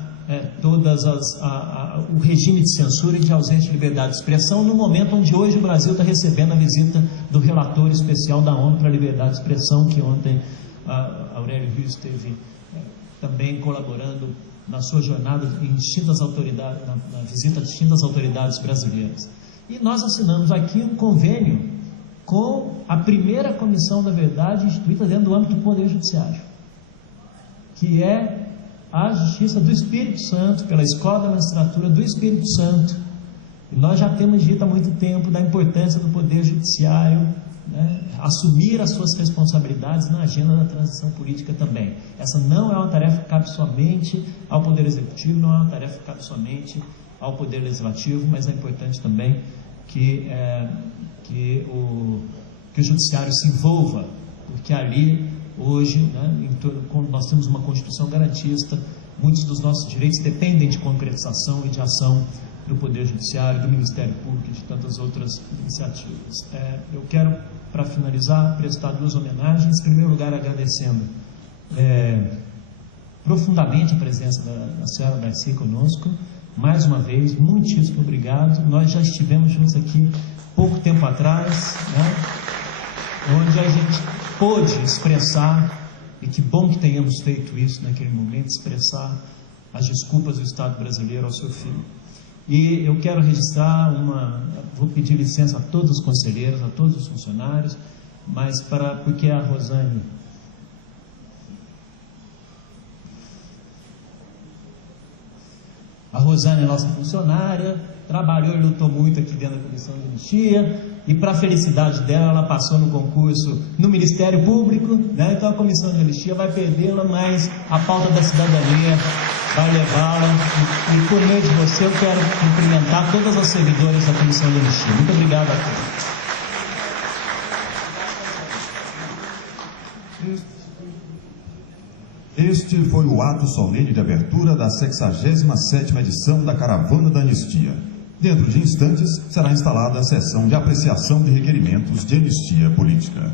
o regime de censura e de ausência de liberdade de expressão, no momento onde hoje o Brasil está recebendo a visita do relator especial da ONU para a liberdade de expressão, que ontem Aurélio Rio esteve também colaborando na sua jornada em distintas autoridades, na visita a distintas autoridades brasileiras. E nós assinamos aqui um convênio com a primeira Comissão da Verdade instituída dentro do âmbito do Poder Judiciário, que é a Justiça do Espírito Santo, pela Escola da Magistratura do Espírito Santo. E nós já temos dito há muito tempo da importância do Poder Judiciário, né, assumir as suas responsabilidades na agenda da transição política também. Essa não é uma tarefa que cabe somente ao Poder Executivo, não é uma tarefa que cabe somente ao Poder Legislativo, mas é importante também que o Judiciário se envolva, porque ali, hoje, né, quando nós temos uma Constituição garantista, muitos dos nossos direitos dependem de concretização e de ação do Poder Judiciário, do Ministério Público e de tantas outras iniciativas. Eu quero, para finalizar, prestar duas homenagens. Em primeiro lugar, agradecendo profundamente a presença da senhora Darcy conosco. Mais uma vez, muitíssimo obrigado. Nós já estivemos juntos aqui pouco tempo atrás, né, onde a gente pôde expressar, e que bom que tenhamos feito isso naquele momento, expressar as desculpas do Estado brasileiro ao seu filho. E eu quero registrar vou pedir licença a todos os conselheiros, a todos os funcionários, mas porque a Rosane é nossa funcionária, trabalhou e lutou muito aqui dentro da Comissão de Anistia, e para a felicidade dela, ela passou no concurso no Ministério Público, né? Então a Comissão de Anistia vai perdê-la, mas a pauta da cidadania vai levá-la, e por meio de você eu quero cumprimentar todas as servidoras da Comissão de Anistia. Muito obrigado a todos. Este foi o ato solene de abertura da 67ª edição da Caravana da Anistia. Dentro de instantes, será instalada a sessão de apreciação de requerimentos de anistia política.